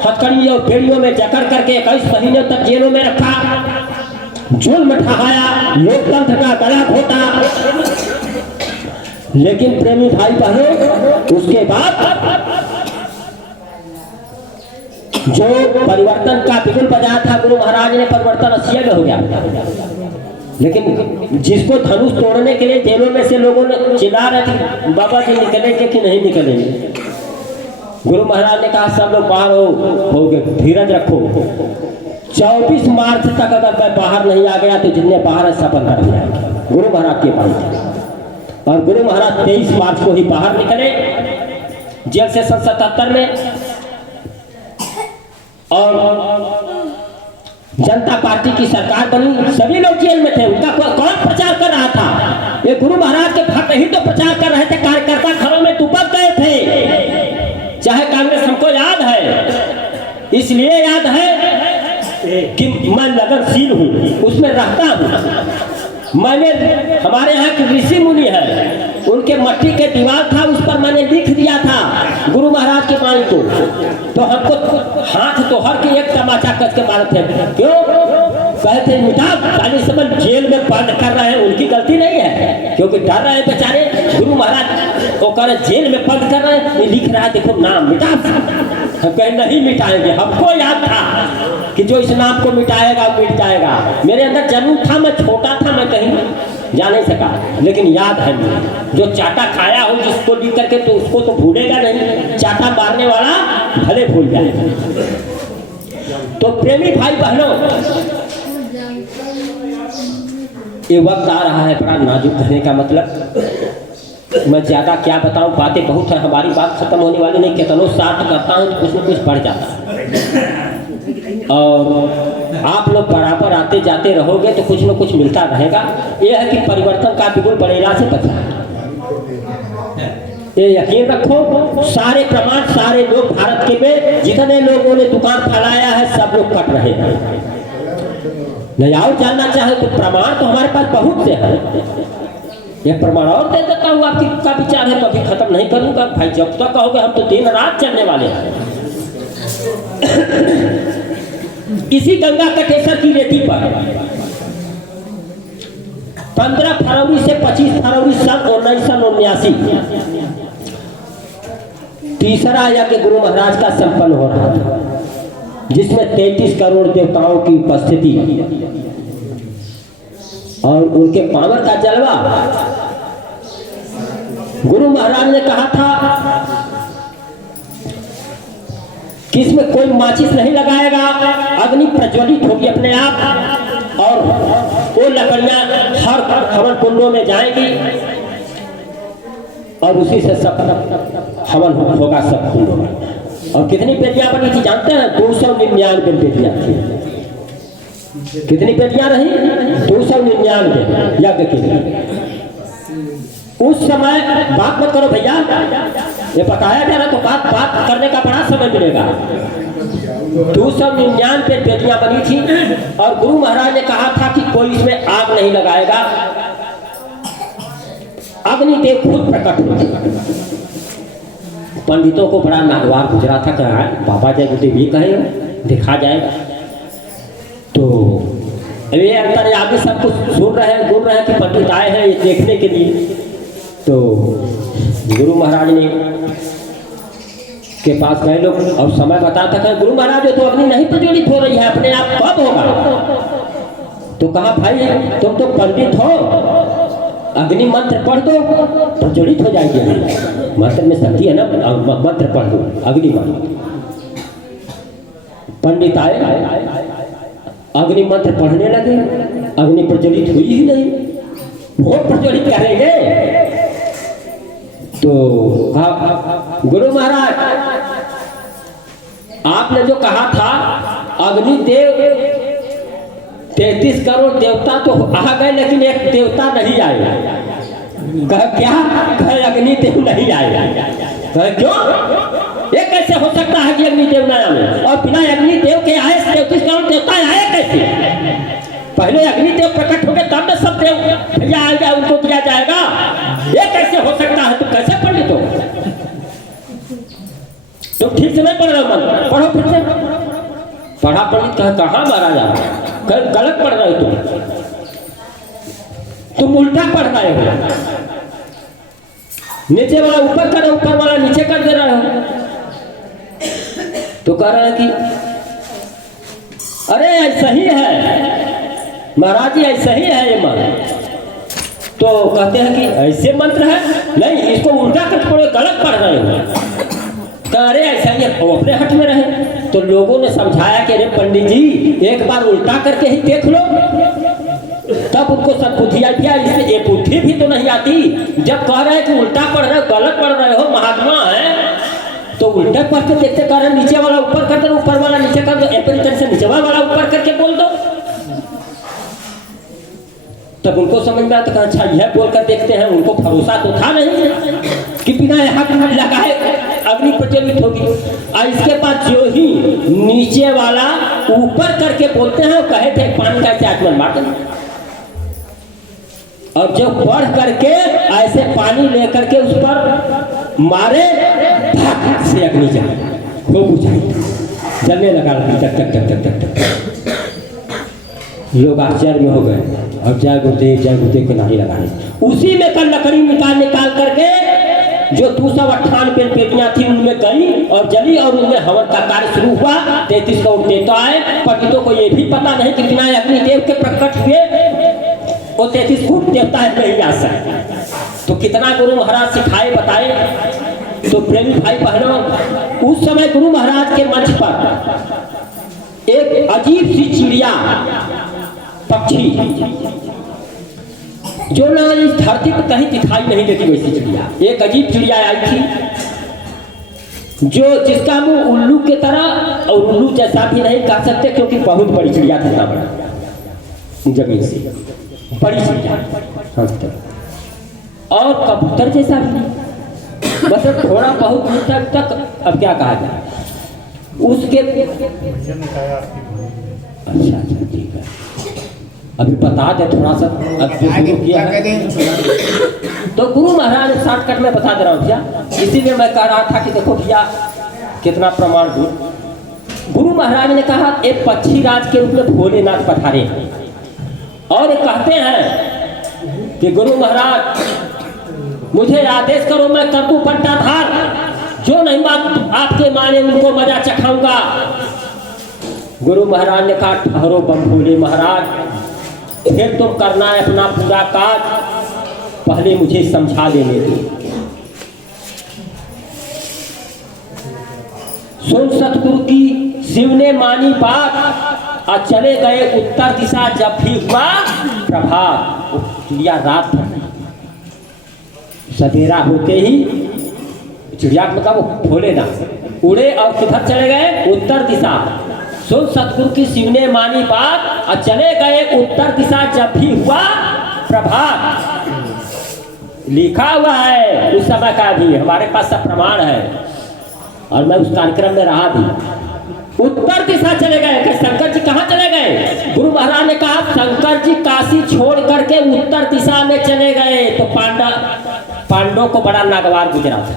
हथकड़ी और बेड़ियों में जकड़ करके 21 महीनों तक जेलों में रखा, जुल्म ठहाया, लोकतंत्र का गला घोटा। लेकिन प्रेमी भाई बहनों, उसके बाद जो परिवर्तन का बिगुल बजाया था गुरु महाराज ने, परिवर्तन असिया में हो गया। लेकिन जिसको धनुष तोड़ने के लिए जेलों में से लोगों ने चिल्ला रहे थे बाबा जी निकलेंगे कि नहीं निकलेंगे, गुरु महाराज ने कहा सब लोग बाहर हो गए, धीरज रखो। 24 मार्च तक अगर मैं बाहर नहीं आ गया तो जितने बाहर है सब अंदर नहीं आएंगे। गुरु महाराज की बात थी। और गुरु महाराज 23 मार्च को ही बाहर निकले जेल से 77 में, और जनता पार्टी की सरकार बनी, सभी लोग जेल में थे। उनका कौन प्रचार कर रहा था? ये गुरु महाराज के भक्त ही तो प्रचार कर रहे थे। कार्यकर्ता घरों में दुबक गए थे। चाहे कांग्रेस, हमको याद है, इसलिए याद है कि मैं लगनशील हूँ, उसमें रहता हूँ। मैंने, हमारे यहाँ के ऋषि मुनि है, उनके मट्टी के दीवार था, उस पर मैंने लिख दिया था गुरु महाराज की वाणी को। तो हमको हाथ तो हर के एक तमाचा कस के मारे थे। क्यों? कहते मिटा, साली समझ जेल में बंद कर रहे हैं, उनकी गलती नहीं है, क्योंकि डर रहे हैं बेचारे। गुरु महाराज वो कह रहे जेल में बंद कर रहे हैं, ये लिख रहा है देखो नाम मिटा। हम कहे नहीं मिटाएंगे, हमको याद था कि जो इस नाम को मिटाएगा मिट जाएगा। मेरे अंदर जन्म था, मैं छोटा था, मैं कहीं जा नहीं सका, लेकिन याद है मुझे। जो चाटा खाया हो जिसको लिख करके, तो उसको तो भूलेगा नहीं, चाटा मारने वाला भले भूल जाए। तो प्रेमी भाई बहनों, ये वक्त आ रहा है बड़ा नाजुक कहने का मतलब। मैं ज़्यादा क्या बताऊं, बातें बहुत है, हमारी बात खत्म होने वाली नहीं। कितनों साथ करता हूं तो कुछ न कुछ बढ़ जाता है, और आप लोग बराबर आते जाते रहोगे तो कुछ न कुछ मिलता रहेगा। यह है कि परिवर्तन का बिल्कुल बड़ेरा से बचा, ये यकीन रखो। सारे प्रमाण, सारे लोग भारत के में जितने लोगों ने दुकान फैलाया है, सब लोग कट रहे हैं। नहीं और जानना चाहे तो प्रमाण तो हमारे पास बहुत से हैं। ये प्रमाण और दे देता हूँ, आपकी का विचार है तो अभी खत्म नहीं करूंगा भाई। जब तक कहोगे हम तो दिन रात चलने वाले हैं। इसी गंगा कटेसर की रेती पर 15 फरवरी से 25 फरवरी सन 1979 तीसरा यज्ञ गुरु महाराज का संपन्न हो रहा था, जिसमें 33 करोड़ देवताओं की उपस्थिति और उनके पावर का जलवा। गुरु महाराज ने कहा था कि इसमें कोई माचिस नहीं लगाएगा, अग्नि प्रज्वलित होगी अपने आप, और वो लकड़ियां हर हवन कुंडों में जाएंगी, और उसी से सब हवन होगा सब कुंडों में। और कितनी पेटियां बनी थी जानते हैं? 299 पेटियां थी। कितनी पेटियां रही? 299 यज्ञ की। उस समय बात मत करो भैया, ये बताया जा रहा तो बात करने का बड़ा समय मिलेगा। 299 पेटियां बनी थी, और गुरु महाराज ने कहा था कि कोई इसमें आग नहीं लगाएगा, अग्निदेव खुद प्रकट होंगे। पंडितों को बड़ा नागवार गुजरा था, कहा बाबा जय गुरुदेव ये कहे देखा जाएगा। तो ये अंतर्यामी सब कुछ सुन रहे हैं, गुण रहे हैं कि पंडित आए हैं ये देखने के लिए। तो गुरु महाराज ने के पास गए लोग, और समय बताता था गुरु महाराज तो अग्नि नहीं प्रज्वलित हो रही है, अपने आप कब होगा? तो कहा भाई तुम तो पंडित हो, अग्नि मंत्र पढ़ दो, प्रज्वलित हो जाएगी। मंत्र में शक्ति है ना, मंत्र पढ़ दो अग्नि मंत्र। पंडित आए, अग्नि मंत्र पढ़ने लगे, अग्नि प्रज्वलित हुई ही नहीं। वो प्रज्वलित करेंगे तो कहा गुरु महाराज आपने जो कहा था अग्निदेव 33 करोड़ देवता तो आ गए, लेकिन एक देवता नहीं आए। कह क्या? कह अग्निदेव नहीं आए। कह क्यों? ये कैसे हो सकता है कि अग्निदेव न आए? और बिना अग्निदेव के आए 33 करोड़ देवता आए कैसे? पहले अग्निदेव प्रकट हो गए तब न सब देव भैया आएगा, उनको दिया जाएगा। ये कैसे हो सकता है? तुम कैसे पंडित हो? तुम ठीक से नहीं पढ़ रहे हो, मन पढ़ो फिर से। पढ़ा पंडित कहाँ मारा जा रहा? गलत पढ़ रहे हो तुम उल्टा पढ़ रहे हो। नीचे वाला ऊपर कर, ऊपर वाला नीचे कर दे रहे हो। तो कह रहे हैं कि अरे ऐसा ही है महाराज जी, ऐसा ही है ये मंत्र। तो कहते हैं कि ऐसे मंत्र है नहीं, इसको उल्टा कर पढ़ो, गलत पढ़ रहे हो। अरे ऐसा ही है, अपने हट में रहे। तो लोगों ने समझाया कि अरे पंडित जी एक बार उल्टा करके ही देख लो, तब उनको सब बुद्धि आई। इससे ये बुद्धि भी तो नहीं आती। जब कह रहे हैं कि उल्टा पढ़ रहे हो, गलत पढ़ रहे हो, महात्मा है तो उल्टा पढ़ के देखते कारण नीचे वाला ऊपर कर दो, ऊपर वाला नीचे कर दो, एपरिटन से नीचे वाला ऊपर करके बोल दो। तब उनको समझ में आता, अच्छा यह बोलकर देखते हैं। उनको भरोसा तो था नहीं कि बिना यहाँ लगाए अग्नि प्रज्वलित होगी। और इसके बाद जो ही नीचे वाला ऊपर करके बोलते हैं, कहे थे पानी का आचमन मार दो, और जो बढ़ करके ऐसे पानी लेकर के उस पर मारे, धक से अग्नि जाए, खूब बुझाई, जलने लगा, टक टक टक टक टक टक। लोग आश्चर्य में हो गए और जय गुरुदेव के नारे लगाने। उसी में कल लकड़ी निकाल करके जो 298 पेटियां थी उनमें गई और जली, और उनमें हवन का कार्य शुरू हुआ। 33 करोड़ देवता आए। पंडितों को यह भी पता नहीं कि बिना अग्निदेव के प्रकट हुए वो 33 करोड़ देवता है नहीं आ सकते। तो कितना गुरु महाराज सिखाए बताए। तो प्रेमी भाई बहनों, उस समय गुरु महाराज के मंच पर एक अजीब सी चिड़िया, पक्षी, जो ना इस धरती पर कहीं दिखाई नहीं देती वैसी चिड़िया, एक अजीब चिड़िया आई थी जो जिसका मुंह उल्लू की तरह, और उल्लू जैसा भी नहीं कह सकते क्योंकि बहुत बड़ी चिड़िया थी, इतना बड़ा जमीन से बड़ी चिड़िया, और कबूतर जैसा भी नहीं, बस थोड़ा बहुत दूर तक अब क्या कहा जाए उसके। अच्छा ठीक है, अभी बता दे थोड़ा सा। अब शुरू किया है तो गुरु महाराज ने शॉर्टकट में बता दे रहा हूँ भैया, इसीलिए मैं कह रहा था कि देखो भैया कितना प्रमाण दूं। गुरु महाराज ने कहा एक पक्षी राज के रूप में भोलेनाथ पधारे, और कहते हैं कि गुरु महाराज मुझे आदेश करो, मैं कर दूं पट्टाधार, जो नहीं बात आपके माने उनको मजा चखाऊंगा। गुरु महाराज ने कहा ठहरो बम भोले महाराज, फिर तुम करना है अपना पूरा काज, पहले मुझे समझा देने दो। सुन सतगुरु की शिव ने मानी बात और चले गए उत्तर दिशा। जब भी हुआ प्रभात, चिड़िया रात भर सवेरा होते ही चिड़िया मतलब भोलेनाथ उड़े और किधर चले गए? उत्तर दिशा। सुन सतगुरु की शिव ने मानी बात और चले गए उत्तर दिशा। जब भी हुआ प्रभात, लिखा हुआ है उस समय का भी, हमारे पास सब प्रमाण है और मैं उस कार्यक्रम में रहा भी। उत्तर दिशा चले गए कि शंकर जी कहाँ चले गए? गुरु महाराज ने कहा शंकर जी काशी छोड़ करके उत्तर दिशा में चले गए। तो पांडवों को बड़ा नागवार गुजरा था,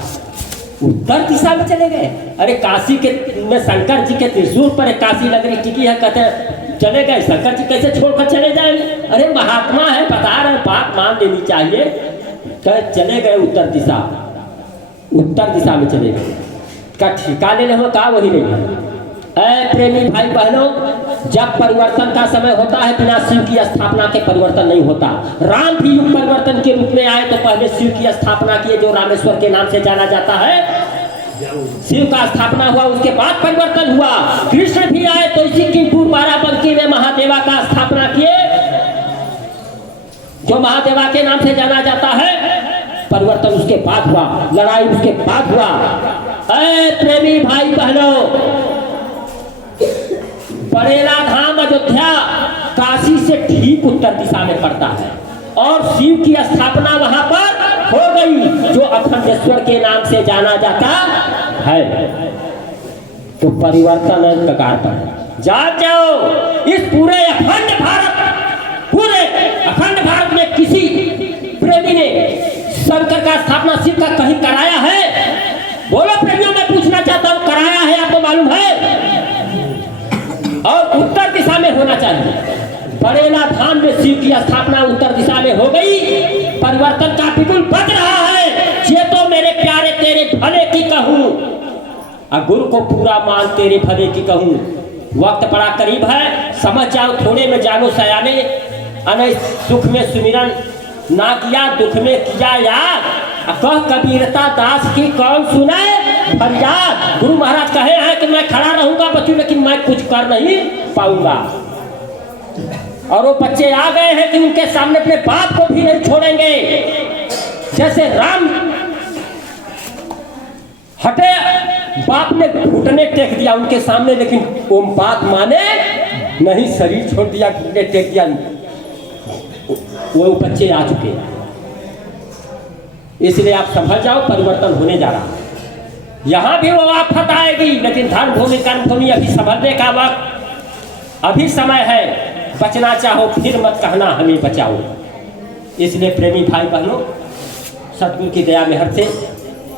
उत्तर दिशा में चले गए। अरे काशी के में शंकर जी के त्रिशूल पर काशी नगरी टिकी है, कहते चले गए। शंकर जी कैसे छोड़कर चले जाएंगे? अरे महात्मा है, बता रहे बात मान लेनी चाहिए। चले गए उत्तर दिशा, उत्तर दिशा में चले गए का ठिका लेने हो कहा वही नहीं। ऐ प्रेमी भाई बहनों, जब परिवर्तन का समय होता है बिना शिव की स्थापना के परिवर्तन नहीं होता। राम भी युग परिवर्तन के रूप में आए तो पहले शिव की स्थापना किए, जो रामेश्वर के नाम से जाना जाता है। शिव का स्थापना हुआ, उसके बाद परिवर्तन हुआ। कृष्ण भी आए तो इसी किंतु बाराबंकी में महादेवा का स्थापना किए, जो महादेवा के नाम से जाना जाता है। परिवर्तन उसके बाद हुआ, लड़ाई उसके बाद हुआ। ऐ प्रेमी भाई बहनों, बरेला धाम अयोध्या काशी से ठीक उत्तर दिशा में पड़ता है और शिव की स्थापना वहां पर हो गई, जो अखंडेश्वर के नाम से जाना जाता है। तो परिवर्तन कगार पर जान जाओ। इस पूरे अखंड भारत में किसी प्रेमी ने शंकर का स्थापना शिव का कहीं कराया है? बोलो प्रेमियों, मैं पूछना चाहता हूं, कराया है? आपको मालूम है? और उत्तर दिशा में होना चाहिए। बरेला धाम में शिव की स्थापना उत्तर दिशा में हो गई। परिवर्तन का बिल्कुल बच रहा है। ये तो मेरे प्यारे तेरे भले की कहूं, और गुरु को पूरा मान तेरे भले की कहूं। वक्त बड़ा करीब है, समझ जाओ, थोड़े में जानो सयाने। अने सुख में सुमिरन ना किया, दुख में किया याद। कह कबीरता दास की कौन सुने फरियाद। गुरु महाराज कहे हैं कि मैं खड़ा रहूंगा बच्चों, लेकिन मैं कुछ कर नहीं पाऊंगा। और वो बच्चे आ गए हैं कि उनके सामने अपने बाप को भी नहीं छोड़ेंगे। जैसे राम हटे बाप ने घुटने टेक दिया उनके सामने, लेकिन वो बात माने नहीं, शरीर छोड़ दिया, घुटने टेक दिया। वो बच्चे आ चुके हैं, इसलिए आप संभल जाओ, परिवर्तन होने जा रहा है। यहाँ भी वो आफत आएगी, लेकिन धर्म भूमि कर्म भूमि अभी संभलने का वक्त, अभी समय है। बचना चाहो फिर मत कहना हमें बचाओ। इसलिए प्रेमी भाई बहनों, सतगुरु की दया मेहर से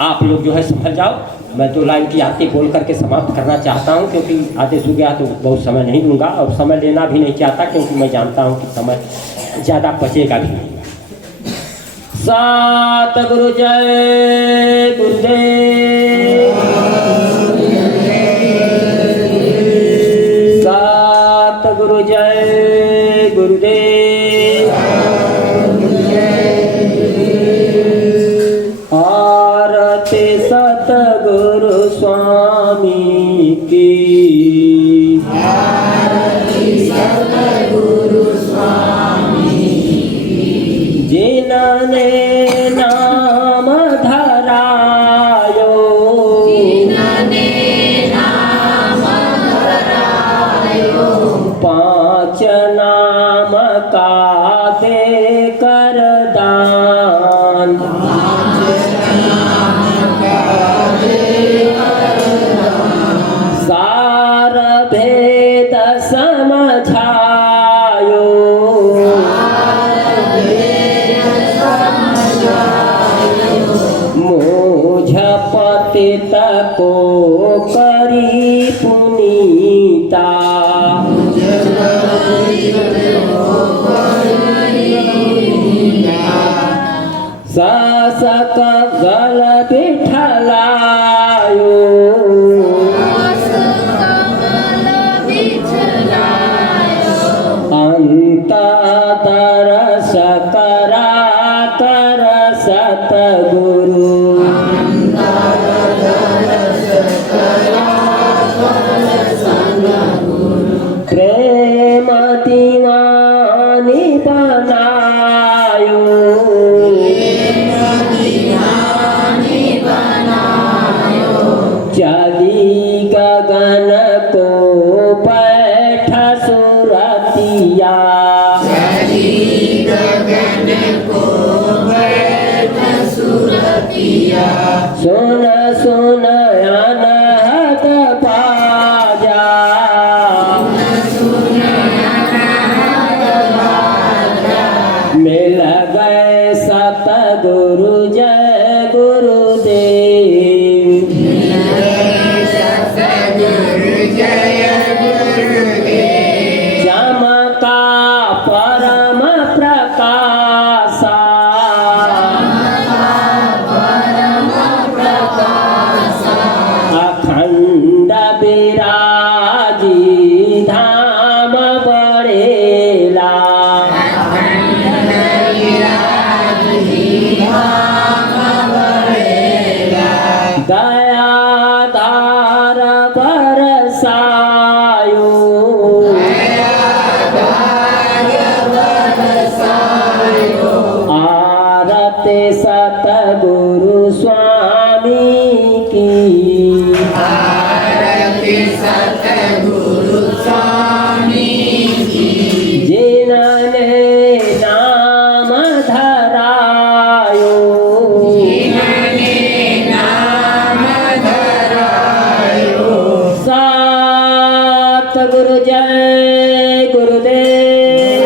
आप लोग जो है संभल जाओ। मैं 2 लाइन की आरती बोल करके समाप्त करना चाहता हूँ, क्योंकि आदेश हो गया तो बहुत समय नहीं लूँगा और समय लेना भी नहीं चाहता, क्योंकि मैं जानता हूँ कि समय ज़्यादा बचेगा भी नहीं। सतगुरु जय गुरुदेव, सतगुरु जय गुरुदेव। आरती सतगुरु स्वामी की, जिन्होंने नाम धरायो, पांच नाम का दे कर दान, सार भेद समझायो, मुझ पतित को करी पुनीता, ससक गल बिठलायो, अंत दरस करा कर सतगुरु, प्रेम दीवानी बनायो, चली गगन को बैठ सुरतिया, सुन सुन अनहद बाजा, मिल गए सतगुरु जय गुरुदेव, चमका परम प्रकाशा, अखंड विराजी धाम बड़ेला, दया धार बरसायो, आरती सतगुरु स्वामी की, जिन्होंने नाम धरायो, सतगुरु जय गुरुदेव।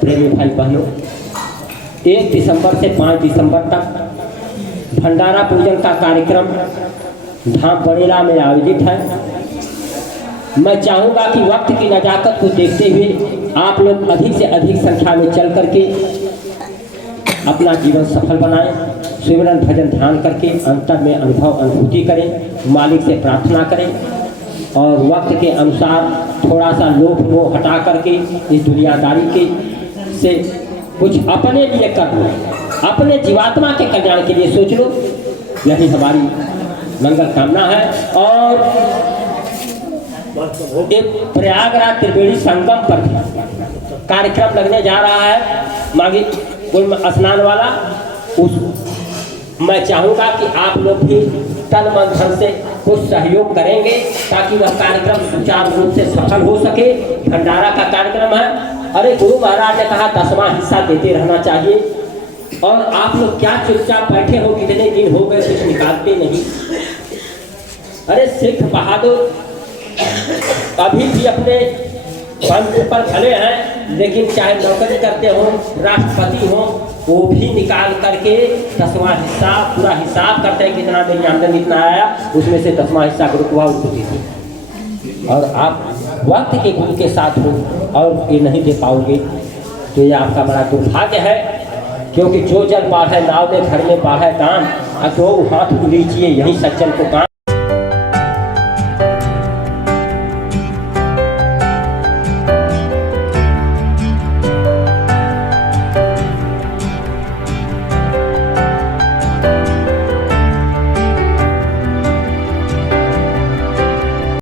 प्रेमी भाई बहनों, 1 दिसंबर से 5 दिसंबर तक भंडारा पूजन का कार्यक्रम धाम बड़ेला में आयोजित है। मैं चाहूँगा कि वक्त की नज़ाकत को देखते हुए आप लोग अधिक से अधिक संख्या में चल करके अपना जीवन सफल बनाएं, सिमरन भजन ध्यान करके अंतर में अनुभव अनुभूति करें, मालिक से प्रार्थना करें और वक्त के अनुसार थोड़ा सा लोभ मोह हटा करके इस दुनियादारी के से कुछ अपने लिए कर लो, अपने जीवात्मा के कल्याण के लिए सोच लो। यही हमारी मंगल कामना है। और एक प्रयागराज त्रिवेणी संगम पर कार्यक्रम लगने जा रहा है। माघी कोई स्नान वाला, उस मैं चाहूँगा कि आप लोग भी तन मन धन से कुछ सहयोग करेंगे ताकि वह कार्यक्रम सुचारू रूप से सफल हो सके। भंडारा का कार्यक्रम है। अरे गुरु महाराज ने कहा 10वां हिस्सा देते रहना चाहिए और आप लोग क्या चुपचाप बैठे हो, कितने दिन हो गए कुछ निकालते नहीं। अरे सिख बहादुर अभी भी अपने पंथ पर खड़े हैं, लेकिन चाहे नौकरी करते हो, राष्ट्रपति हो, वो भी निकाल करके 10वां हिस्सा पूरा हिसाब करते हैं कितना मेरी आमदनी इतना आया, उसमें से 10वां हिस्सा ग्रुप हुआ उसको दीजिए। और आप वक्त के गुरु के साथ हो और ये नहीं दे पाओगे तो ये आपका बड़ा दुर्भाग्य है। क्योंकि जो जल बाढ़ है नाव में घर में बाढ़ है काम, तो हाथ लीजिए यही सज्जन को काम।